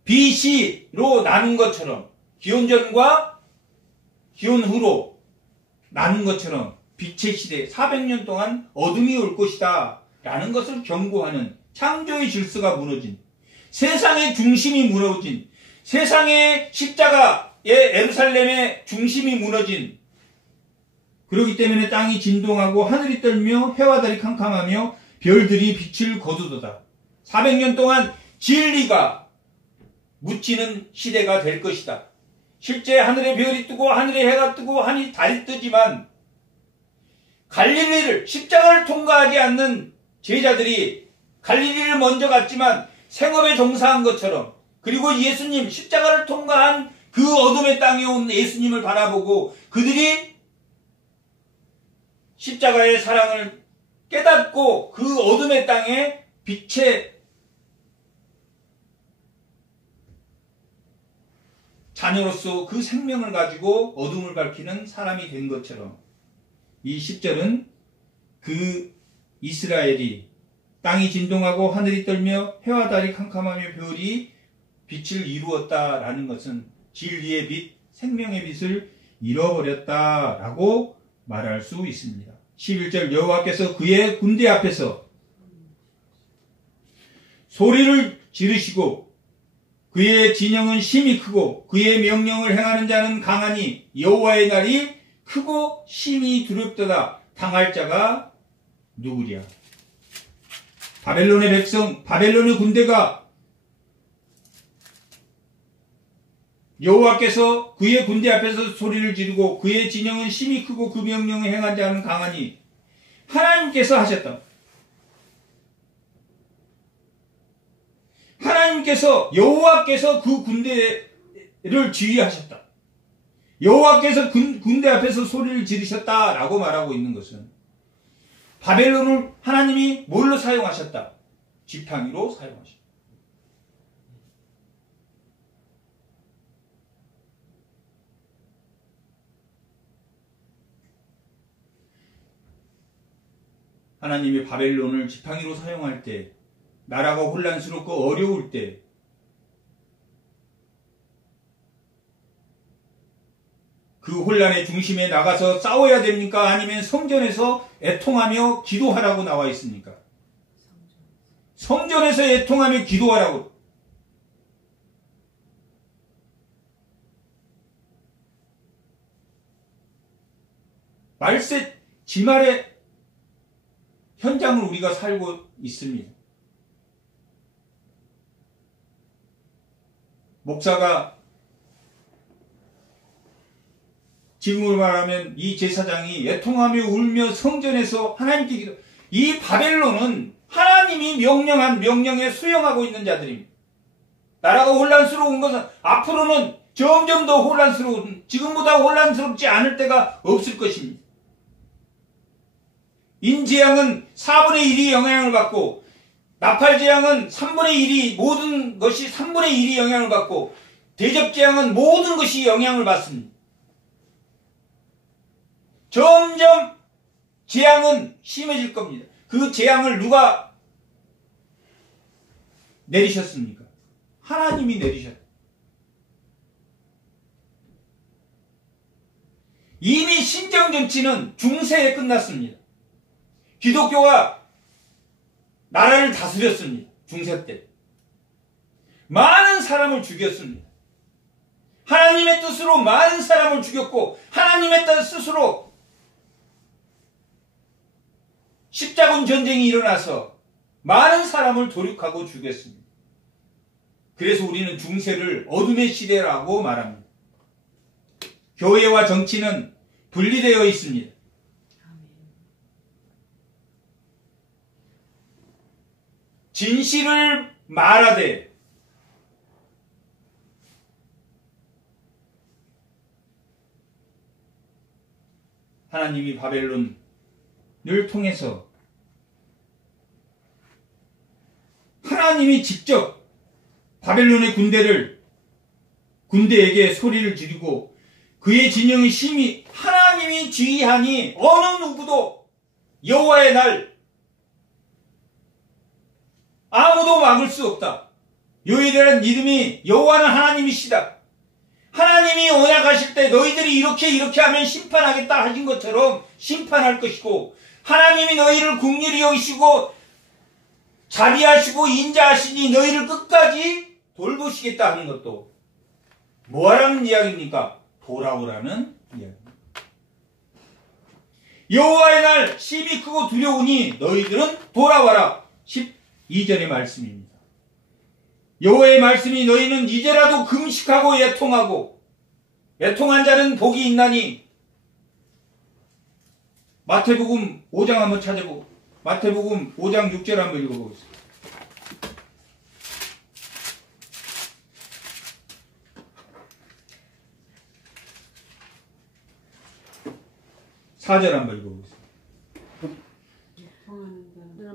BC로 나눈 것처럼, 기원전과 기원후로 나눈 것처럼 빛의 시대 400년 동안 어둠이 올 것이다 라는 것을 경고하는, 창조의 질서가 무너진, 세상의 중심이 무너진, 세상의 십자가의 예루살렘의 중심이 무너진, 그렇기 때문에 땅이 진동하고 하늘이 떨며 해와 달이 캄캄하며 별들이 빛을 거두도다. 400년 동안 진리가 묻히는 시대가 될 것이다. 실제 하늘에 별이 뜨고 하늘에 해가 뜨고 하늘에 달이 뜨지만 갈릴리를, 십자가를 통과하지 않는 제자들이 갈릴리를 먼저 갔지만 생업에 종사한 것처럼, 그리고 예수님 십자가를 통과한 그 어둠의 땅에 온 예수님을 바라보고 그들이 십자가의 사랑을 깨닫고 그 어둠의 땅에 빛의 자녀로서 그 생명을 가지고 어둠을 밝히는 사람이 된 것처럼, 이 10절은 그 이스라엘이 땅이 진동하고 하늘이 떨며 해와 달이 캄캄하며 별이 빛을 이루었다라는 것은 진리의 빛, 생명의 빛을 잃어버렸다라고 말할 수 있습니다. 11절, 여호와께서 그의 군대 앞에서 소리를 지르시고 그의 진영은 심히 크고 그의 명령을 행하는 자는 강하니 여호와의 날이 크고 심히 두렵도다. 당할 자가 누구랴. 바벨론의 백성, 바벨론의 군대가 여호와께서 그의 군대 앞에서 소리를 지르고 그의 진영은 심히 크고 그 명령을 행하는 자는 강하니, 하나님께서 하셨다. 하나님께서, 여호와께서 그 군대를 지휘하셨다. 여호와께서 군대 앞에서 소리를 지르셨다라고 말하고 있는 것은 바벨론을 하나님이 뭘로 사용하셨다? 지팡이로 사용하셨다. 하나님이 바벨론을 지팡이로 사용할 때, 나라가 혼란스럽고 어려울 때, 그 혼란의 중심에 나가서 싸워야 됩니까? 아니면 성전에서 애통하며 기도하라고 나와 있습니까? 성전에서 애통하며 기도하라고. 말세 지말의 현장을 우리가 살고 있습니다. 목사가, 지금으로 말하면 이 제사장이 애통하며 울며 성전에서 하나님께 기도, 이 바벨론은 하나님이 명령한 명령에 수용하고 있는 자들입니다. 나라가 혼란스러운 것은 앞으로는 점점 더 혼란스러운, 지금보다 혼란스럽지 않을 때가 없을 것입니다. 인재앙은 4분의 1이 영향을 받고, 나팔재앙은 3분의 1이, 모든 것이 3분의 1이 영향을 받고, 대접재앙은 모든 것이 영향을 받습니다. 점점 재앙은 심해질 겁니다. 그 재앙을 누가 내리셨습니까? 하나님이 내리셨다. 이미 신정정치는 중세에 끝났습니다. 기독교가 나라를 다스렸습니다. 중세 때. 많은 사람을 죽였습니다. 하나님의 뜻으로 많은 사람을 죽였고, 하나님의 뜻으로 십자군 전쟁이 일어나서 많은 사람을 도륙하고 죽였습니다. 그래서 우리는 중세를 어둠의 시대라고 말합니다. 교회와 정치는 분리되어 있습니다. 진실을 말하되 하나님이 바벨론을 통해서 하나님이 직접 바벨론의 군대에게 소리를 지르고 그의 진영이 심히 하나님이 지휘하니 어느 누구도 여호와의 날 아무도 막을 수 없다. 요엘이라는 이름이 여호와는 하나님이시다. 하나님이 언약하실 때 너희들이 이렇게 하면 심판하겠다 하신 것처럼 심판할 것이고 하나님이 너희를 긍휼히 여기시고 자비하시고 인자하시니 너희를 끝까지 돌보시겠다 하는 것도 뭐라는 이야기입니까? 돌아오라는 이야기입니다. 여호와의 날 심히 크고 두려우니 너희들은 돌아와라. 12절의 말씀입니다. 여호와의 말씀이 너희는 이제라도 금식하고 애통하고 애통한 자는 복이 있나니 마태복음 5장 한번 찾아보고 마태복음 5장 6절 한번 읽어보겠습니다. (4절) 한번 읽어보겠습니다.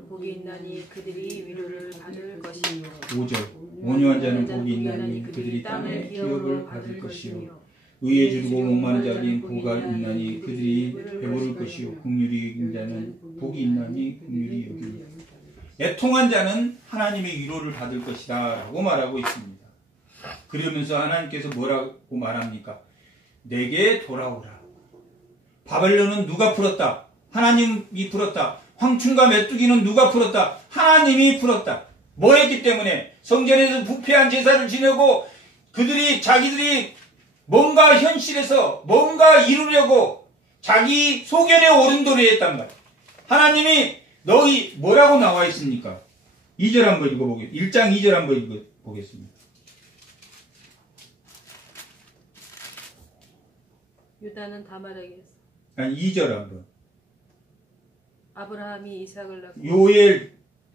복이 있나니 그들이 위로를 받을 것이요 5절 온유한 자는 복이 있나니 그들이 땅의 기업을 받을 것이요 의에 주르고 목마른 자에겐 복이 있나니 그들이 배부를 것이요 긍휼히 여긴 자는 복이 있나니 긍휼히 여기니 애통한 자는 하나님의 위로를 받을 것이다 라고 말하고 있습니다. 그러면서 하나님께서 뭐라고 말합니까? 내게 돌아오라. 바벨론은 누가 풀었다? 하나님이 풀었다. 황충과 메뚜기는 누가 풀었다? 하나님이 풀었다. 뭐 했기 때문에? 성전에서 부패한 제사를 지내고 자기들이 뭔가 현실에서 뭔가 이루려고 자기 소견에 오른돌이 했단 말이에요. 하나님이 너희 뭐라고 나와 있습니까? 2절 한번 읽어보겠습니다. 1장 2절 한번 읽어보겠습니다. 유다는 다말에게 했어. 아니 2절 한번. 아브라함이 이삭을 낳고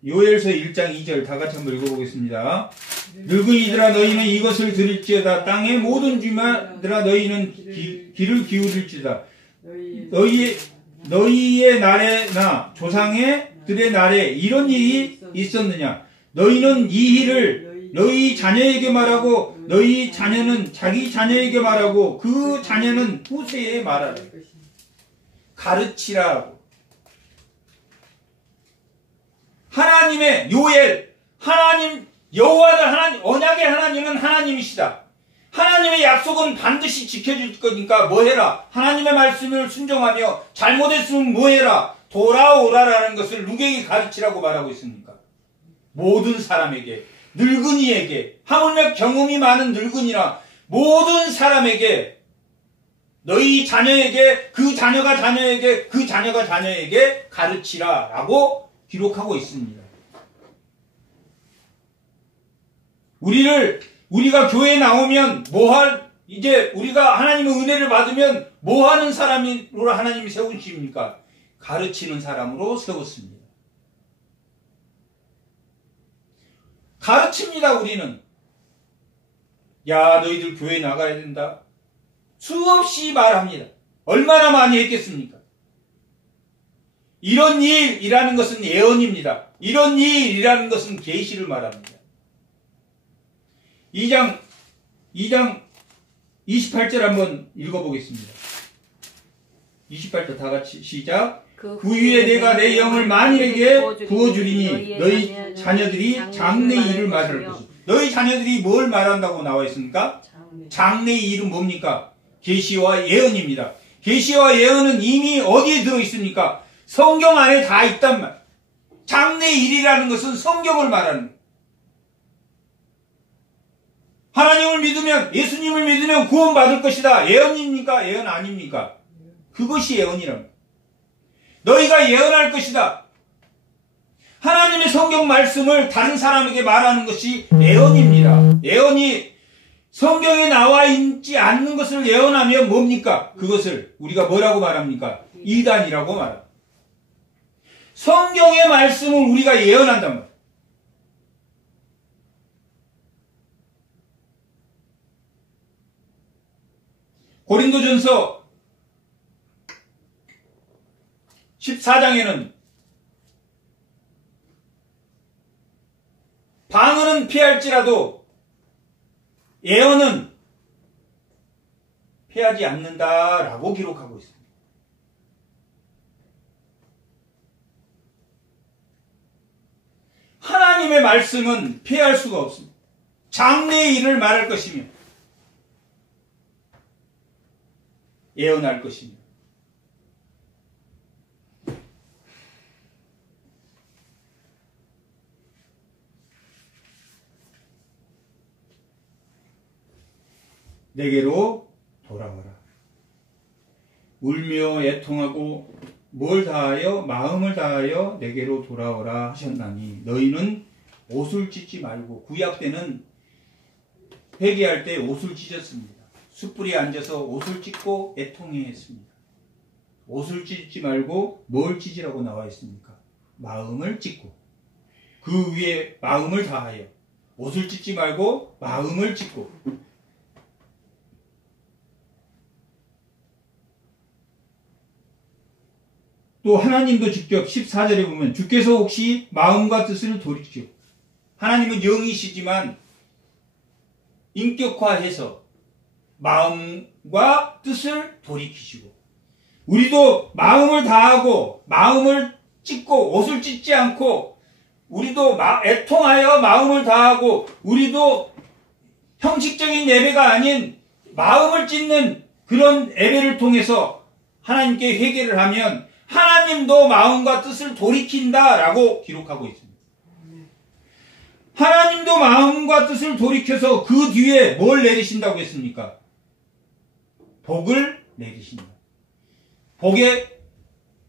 요엘서 1장 2절 다 같이 한번 읽어보겠습니다. 늙은이들아 너희는 이것을 들을지어다. 땅의 모든 주민들아 너희는 귀를 기울일지어다. 너희의 날에나 조상들의 날에 이런 일이 있었느냐? 너희는 이 일을 너희 자녀에게 말하고 너희 자녀는 자기 자녀에게 말하고 그 자녀는 후세에 말하라. 가르치라고. 하나님의 요엘, 하나님, 여호와는 언약의 하나님은 하나님이시다. 하나님의 약속은 반드시 지켜줄 거니까 뭐 해라? 하나님의 말씀을 순종하며 잘못했으면 뭐 해라? 돌아오라라는 것을 누구에게 가르치라고 말하고 있습니까? 모든 사람에게, 늙은이에게, 하물며 경험이 많은 늙은이나 모든 사람에게 너희 자녀에게 그 자녀가 자녀에게 그 자녀가 자녀에게 가르치라라고 기록하고 있습니다. 우리가 교회에 나오면 이제 우리가 하나님의 은혜를 받으면 뭐 하는 사람으로 하나님이 세우십니까? 가르치는 사람으로 세웠습니다. 가르칩니다, 우리는. 야, 너희들 교회 나가야 된다. 수없이 말합니다. 얼마나 많이 했겠습니까? 이런 일이라는 것은 예언입니다. 이런 일이라는 것은 계시를 말합니다. 2장 28절 한번 읽어보겠습니다. 28절 다 같이 시작. 그 후에 내가 내 영을 만일에게 부어주리니 너희 자녀들이 장래의 일을 말할 것이다. 너희 자녀들이 뭘 말한다고 나와 있습니까? 장래의 일은 뭡니까? 계시와 예언입니다. 계시와 예언은 이미 어디에 들어있습니까? 성경 안에 다 있단 말. 장래의 일이라는 것은 성경을 말하는 거예요. 하나님을 믿으면, 예수님을 믿으면 구원받을 것이다. 예언입니까? 예언 아닙니까? 그것이 예언이랍니다. 너희가 예언할 것이다. 하나님의 성경 말씀을 다른 사람에게 말하는 것이 예언입니다. 예언이 성경에 나와 있지 않는 것을 예언하면 뭡니까? 그것을 우리가 뭐라고 말합니까? 이단이라고 말합니다. 성경의 말씀을 우리가 예언한단 말이에요. 고린도전서 14장에는 방언은 피할지라도 예언은 피하지 않는다라고 기록하고 있습니다. 하나님의 말씀은 피할 수가 없습니다. 장래의 일을 말할 것이며 예언할 것입니다. 내게로 돌아와라. 울며 애통하고 뭘 다하여 마음을 다하여 내게로 돌아오라 하셨나니 너희는 옷을 찢지 말고, 구약 때는 회개할 때 옷을 찢었습니다. 숯불에 앉아서 옷을 찢고 애통해 했습니다. 옷을 찢지 말고 뭘 찢으라고 나와 있습니까? 마음을 찢고, 그 위에 마음을 다하여. 옷을 찢지 말고 마음을 찢고. 또 하나님도 직접 14절에 보면 주께서 혹시 마음과 뜻을 돌이키고, 하나님은 영이시지만 인격화해서 마음과 뜻을 돌이키시고, 우리도 마음을 다하고 마음을 찢고 옷을 찢지 않고, 우리도 애통하여 마음을 다하고, 우리도 형식적인 예배가 아닌 마음을 찢는 그런 예배를 통해서 하나님께 회개를 하면 하나님도 마음과 뜻을 돌이킨다라고 기록하고 있습니다. 하나님도 마음과 뜻을 돌이켜서 그 뒤에 뭘 내리신다고 했습니까? 복을 내리신다. 복의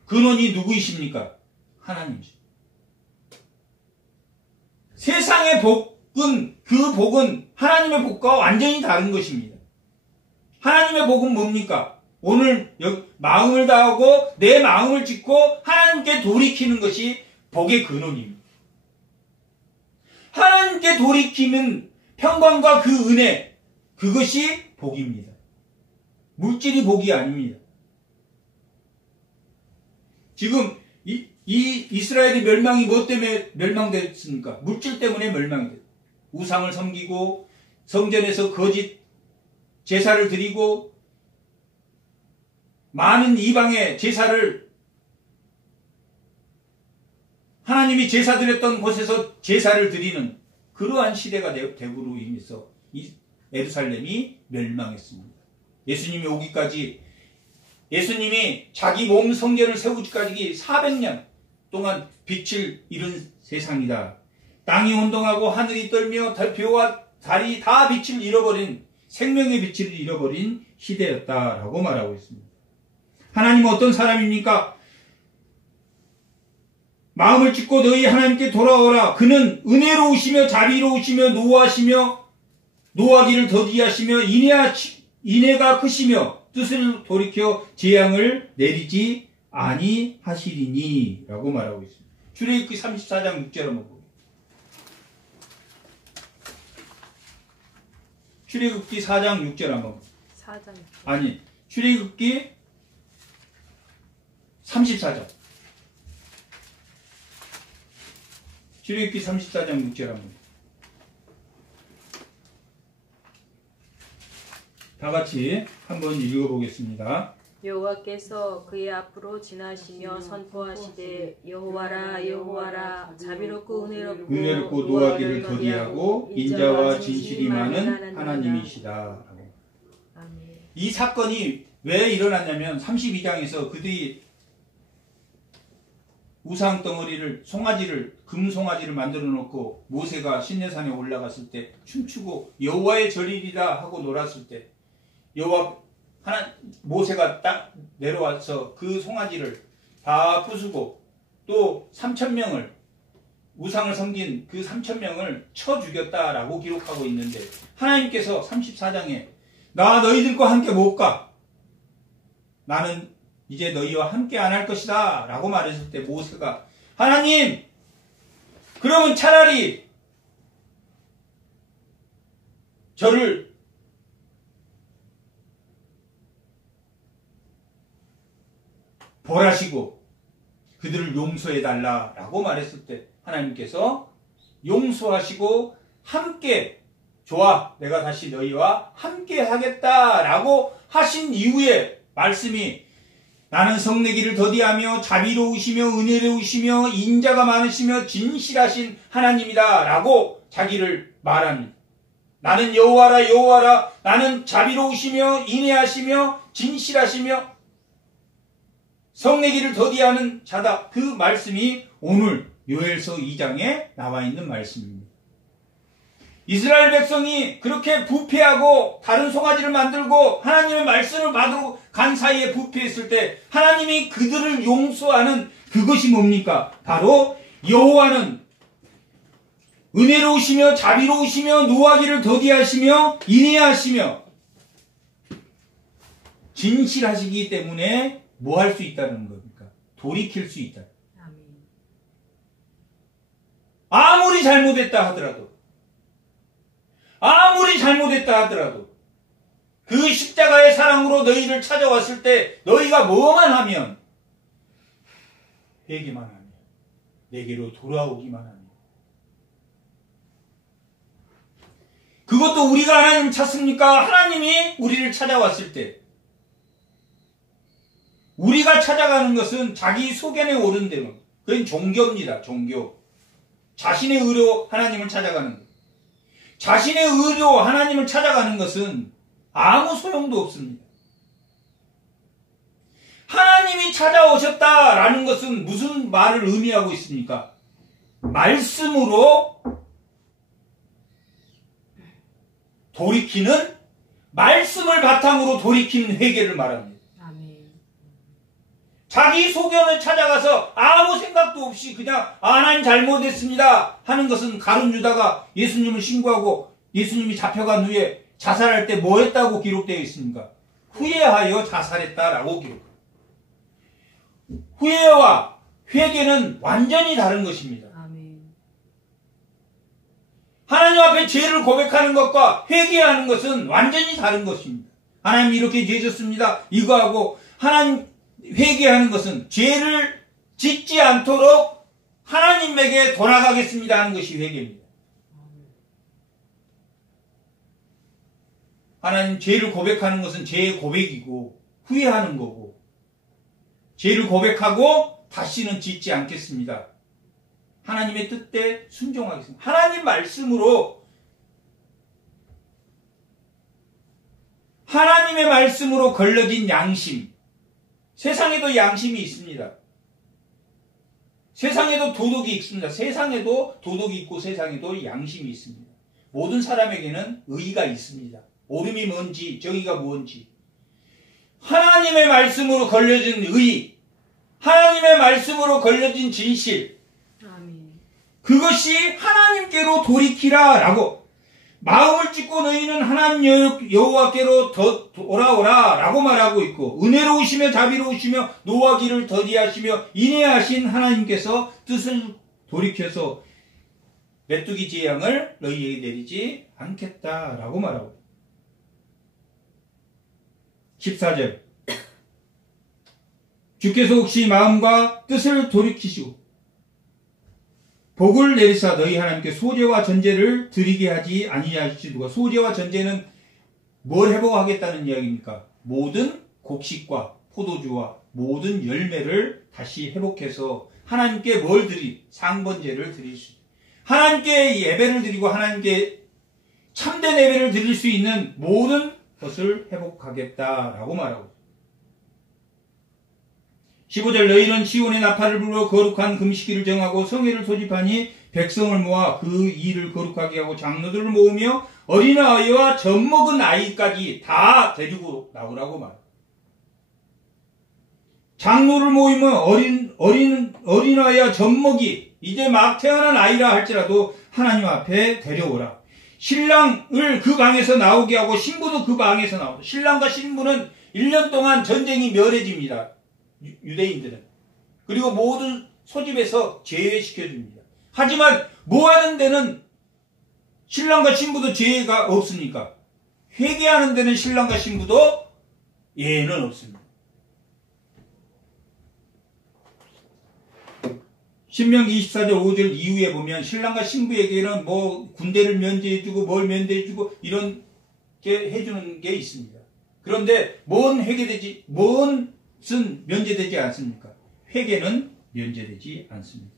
근원이 누구이십니까? 하나님이십니다. 세상의 복은, 그 복은 하나님의 복과 완전히 다른 것입니다. 하나님의 복은 뭡니까? 오늘 마음을 다하고 내 마음을 찢고 하나님께 돌이키는 것이 복의 근원입니다. 하나님께 돌이키는 평강과 그 은혜, 그것이 복입니다. 물질이 복이 아닙니다. 지금 이 이스라엘의 멸망이 뭐 때문에 멸망됐습니까? 물질 때문에 멸망이 됐습니다. 우상을 섬기고 성전에서 거짓 제사를 드리고 많은 이방의 제사를, 하나님이 제사 드렸던 곳에서 제사를 드리는 그러한 시대가 되므로 인해서 예루살렘이 멸망했습니다. 예수님이 오기까지, 예수님이 자기 몸 성전을 세우기까지 400년 동안 빛을 잃은 세상이다. 땅이 혼동하고 하늘이 떨며 별과 달이 다 빛을 잃어버린, 생명의 빛을 잃어버린 시대였다라고 말하고 있습니다. 하나님은 어떤 사람입니까? 마음을 찢고 너희 하나님께 돌아오라. 그는 은혜로우시며 자비로우시며 노하시며 노하기를 더디하시며 인애가 크시며 뜻을 돌이켜 재앙을 내리지 아니하시리니 라고 말하고 있습니다. 출애굽기 34장 6절 한번 보겠습니다. 출애굽기 4장 6절 한번. 4장. 아니, 출애굽기 34장. 출애굽기 34장 6절 한번. 다 같이 한번 읽어보겠습니다. 여호와께서 그의 앞으로 지나시며 선포하시되 여호와라 여호와라 자비롭고 은혜롭고 노하기를 더디하고 인자와 진실이 많은 하나님이시다. 아멘. 이 사건이 왜 일어났냐면 32장에서 그들이 우상 덩어리를, 송아지를, 금 송아지를 만들어 놓고 모세가 시내산에 올라갔을 때 춤추고 여호와의 절일이다 하고 놀았을 때 모세가 딱 내려와서 그 송아지를 다 부수고 또 3,000명을, 우상을 섬긴 그 3,000명을 쳐 죽였다라고 기록하고 있는데, 하나님께서 34장에 나 너희들과 함께 못 가. 나는 이제 너희와 함께 안 할 것이다 라고 말했을 때 모세가, 하나님, 그러면 차라리 저를 벌하시고 그들을 용서해달라라고 말했을 때 하나님께서 용서하시고 함께 좋아 내가 다시 너희와 함께 하겠다라고 하신 이후에 말씀이 나는 성내기를 더디하며 자비로우시며 은혜로우시며 인자가 많으시며 진실하신 하나님이다 라고 자기를 말합니다. 나는 여호와라 여호와라 나는 자비로우시며 인애하시며 진실하시며 성내기를 더디하는 자다. 그 말씀이 오늘 요엘서 2장에 나와 있는 말씀입니다. 이스라엘 백성이 그렇게 부패하고 다른 송아지를 만들고 하나님의 말씀을 받으러 간 사이에 부패했을 때 하나님이 그들을 용서하는 그것이 뭡니까? 바로 여호와는 은혜로우시며 자비로우시며 노하기를 더디하시며 인애하시며 진실하시기 때문에 뭐 할 수 있다는 겁니까? 돌이킬 수 있다. 아무리 잘못했다 하더라도 그 십자가의 사랑으로 너희를 찾아왔을 때 너희가 뭐만 하면 회개만 하면 내게로 돌아오기만 하면 그것도 우리가 하나님 찾습니까? 하나님이 우리를 찾아왔을 때 우리가 찾아가는 것은 자기 소견에 오른 대로 그건 종교입니다. 종교. 자신의 의로 하나님을 찾아가는 것. 자신의 의로 하나님을 찾아가는 것은 아무 소용도 없습니다. 하나님이 찾아오셨다라는 것은 무슨 말을 의미하고 있습니까? 말씀으로 돌이키는 말씀을 바탕으로 돌이키는 회개를 말합니다. 자기 소견을 찾아가서 아무 생각도 없이 그냥 난 잘못했습니다 하는 것은 가룟 유다가 예수님을 신고하고 예수님이 잡혀간 후에 자살할 때 뭐 했다고 기록되어 있습니까? 후회하여 자살했다라고 기록합니다. 후회와 회개는 완전히 다른 것입니다. 하나님 앞에 죄를 고백하는 것과 회개하는 것은 완전히 다른 것입니다. 하나님 이렇게 죄졌습니다. 이거하고 하나님 회개하는 것은 죄를 짓지 않도록 하나님에게 돌아가겠습니다 하는 것이 회개입니다. 하나님 죄를 고백하는 것은 죄의 고백이고 후회하는 거고 죄를 고백하고 다시는 짓지 않겠습니다. 하나님의 뜻에 순종하겠습니다. 하나님 말씀으로 하나님의 말씀으로 걸러진 양심 세상에도 양심이 있습니다. 세상에도 도덕이 있습니다. 세상에도 도덕이 있고 세상에도 양심이 있습니다. 모든 사람에게는 의의가 있습니다. 옳음이 뭔지 정의가 뭔지 하나님의 말씀으로 걸려진 의의 하나님의 말씀으로 걸려진 진실 그것이 하나님께로 돌이키라 라고 마음을 찢고 너희는 하나님 여호와께로 돌아오라 라고 말하고 있고 은혜로우시며 자비로우시며 노하기를 더디하시며 인애하신 하나님께서 뜻을 돌이켜서 메뚜기 재앙을 너희에게 내리지 않겠다라고 말하고 14절 주께서 혹시 마음과 뜻을 돌이키시고 복을 내리사 너희 하나님께 소제와 전제를 드리게 하지 아니하실지도가 소제와 전제는 뭘 회복하겠다는 이야기입니까? 모든 곡식과 포도주와 모든 열매를 다시 회복해서 하나님께 뭘 상번제를 드릴 수 하나님께 예배를 드리고 하나님께 참된 예배를 드릴 수 있는 모든 것을 회복하겠다라고 말하고 15절 너희는 시온의 나팔을 불어 거룩한 금식일을 정하고 성회를 소집하니 백성을 모아 그 일을 거룩하게 하고 장로들을 모으며 어린아이와 젖먹은 아이까지 다 데리고 나오라고 말합니다. 장로를 모이면 어린아이와 젖먹이 이제 막 태어난 아이라 할지라도 하나님 앞에 데려오라. 신랑을 그 방에서 나오게 하고 신부도 그 방에서 나오고 신랑과 신부는 1년 동안 전쟁이 멸해집니다. 유대인들은. 그리고 모든 소집에서 제외시켜줍니다. 하지만 모하는 데는 신랑과 신부도 제외가 없으니까 회개하는 데는 신랑과 신부도 예외는 없습니다. 신명기 24절 5절 이후에 보면 신랑과 신부에게는 뭐 군대를 면제해주고 뭘 면제해주고 이런 게 해주는 게 있습니다. 그런데 뭔 면제되지 않습니까? 회개는 면제되지 않습니다.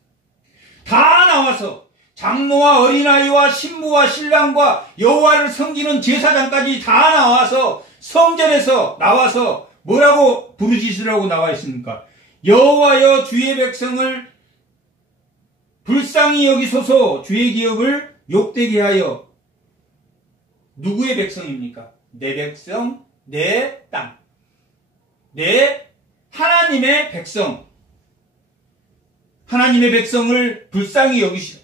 다 나와서 장로와 어린아이와 신부와 신랑과 여호와를 섬기는 제사장까지 다 나와서 성전에서 나와서 뭐라고 부르짖으라고 나와 있습니까? 여호와여 주의 백성을 불쌍히 여기소서. 주의 기업을 욕되게 하여. 누구의 백성입니까? 내 백성, 내 땅, 내 하나님의 백성. 하나님의 백성을 불쌍히 여기시라.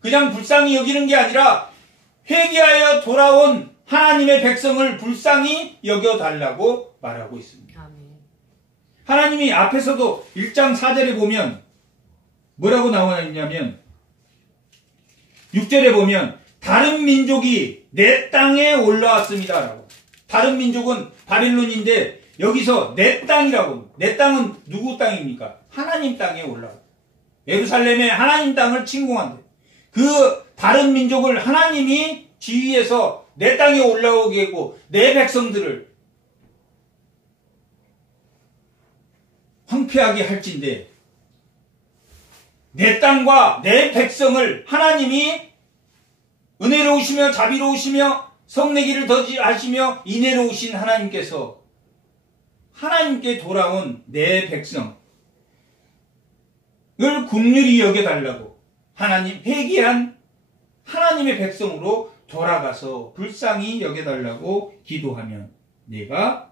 그냥 불쌍히 여기는 게 아니라 회개하여 돌아온 하나님의 백성을 불쌍히 여겨달라고 말하고 있습니다. 아멘. 하나님이 앞에서도 1장 4절에 보면 뭐라고 나와 있냐면 6절에 보면 다른 민족이 내 땅에 올라왔습니다 라고. 다른 민족은 바빌론인데 여기서 내 땅이라고. 내 땅은 누구 땅입니까? 하나님 땅에 올라왔다. 예루살렘에 하나님 땅을 침공한다. 그 다른 민족을 하나님이 지휘해서 내 땅에 올라오게 하고 내 백성들을 황폐하게 할진대 내 땅과 내 백성을 하나님이 은혜로우시며 자비로우시며 성내기를 더하시며 인애로우신 하나님께서 하나님께 돌아온 내 백성을 긍휼히 여겨달라고 하나님 회개한 하나님의 백성으로 돌아가서 불쌍히 여겨달라고 기도하면 내가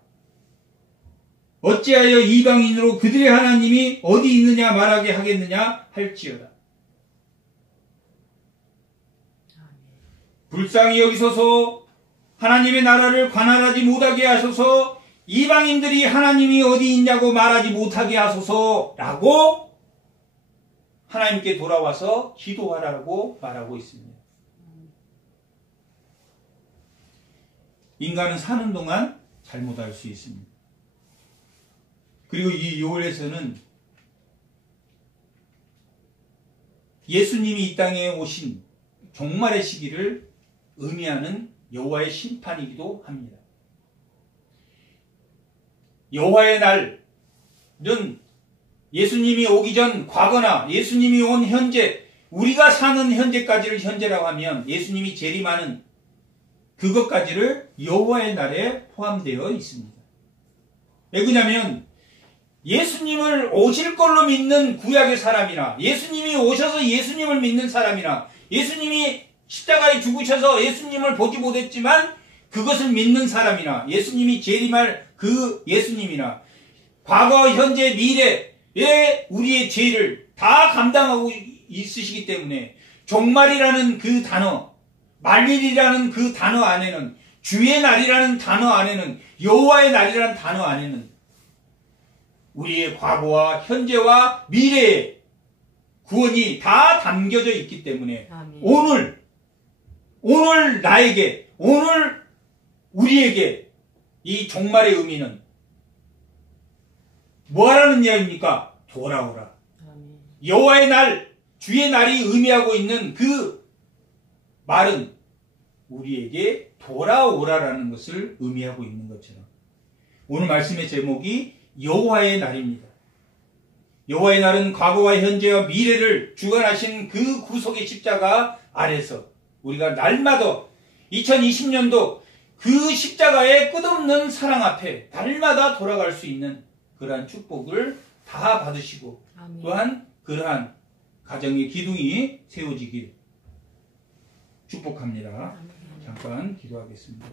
어찌하여 이방인으로 그들의 하나님이 어디 있느냐 말하게 하겠느냐 할지어다. 불쌍히 여기소서. 하나님의 나라를 관할하지 못하게 하소서. 이방인들이 하나님이 어디 있냐고 말하지 못하게 하소서라고 하나님께 돌아와서 기도하라고 말하고 있습니다. 인간은 사는 동안 잘못할 수 있습니다. 그리고 이 요엘에서는 예수님이 이 땅에 오신 종말의 시기를 의미하는 여호와의 심판이기도 합니다. 여호와의 날은 예수님이 오기 전 과거나 예수님이 온 현재, 우리가 사는 현재까지를 현재라고 하면 예수님이 재림하는 그것까지를 여호와의 날에 포함되어 있습니다. 왜 그러냐면 예수님을 오실 걸로 믿는 구약의 사람이나 예수님이 오셔서 예수님을 믿는 사람이나 예수님이 십자가에 죽으셔서 예수님을 보지 못했지만 그것을 믿는 사람이나 예수님이 재림할 그 예수님이나 과거, 현재, 미래에 우리의 죄를 다 감당하고 있으시기 때문에 종말이라는 그 단어, 말일이라는 그 단어 안에는, 주의 날이라는 단어 안에는, 여호와의 날이라는 단어 안에는 우리의 과거와 현재와 미래의 구원이 다 담겨져 있기 때문에 아멘. 오늘 나에게, 오늘 우리에게 이 종말의 의미는 뭐하라는 이야기입니까? 돌아오라. 아멘. 여호와의 날, 주의 날이 의미하고 있는 그 말은 우리에게 돌아오라라는 것을 의미하고 있는 것처럼 오늘 말씀의 제목이 여호와의 날입니다. 여호와의 날은 과거와 현재와 미래를 주관하신 그 구속의 십자가 아래서 우리가 날마다 2020년도 그 십자가의 끝없는 사랑 앞에 날마다 돌아갈 수 있는 그러한 축복을 다 받으시고 아멘. 또한 그러한 가정의 기둥이 세워지길 축복합니다. 아멘. 잠깐 기도하겠습니다.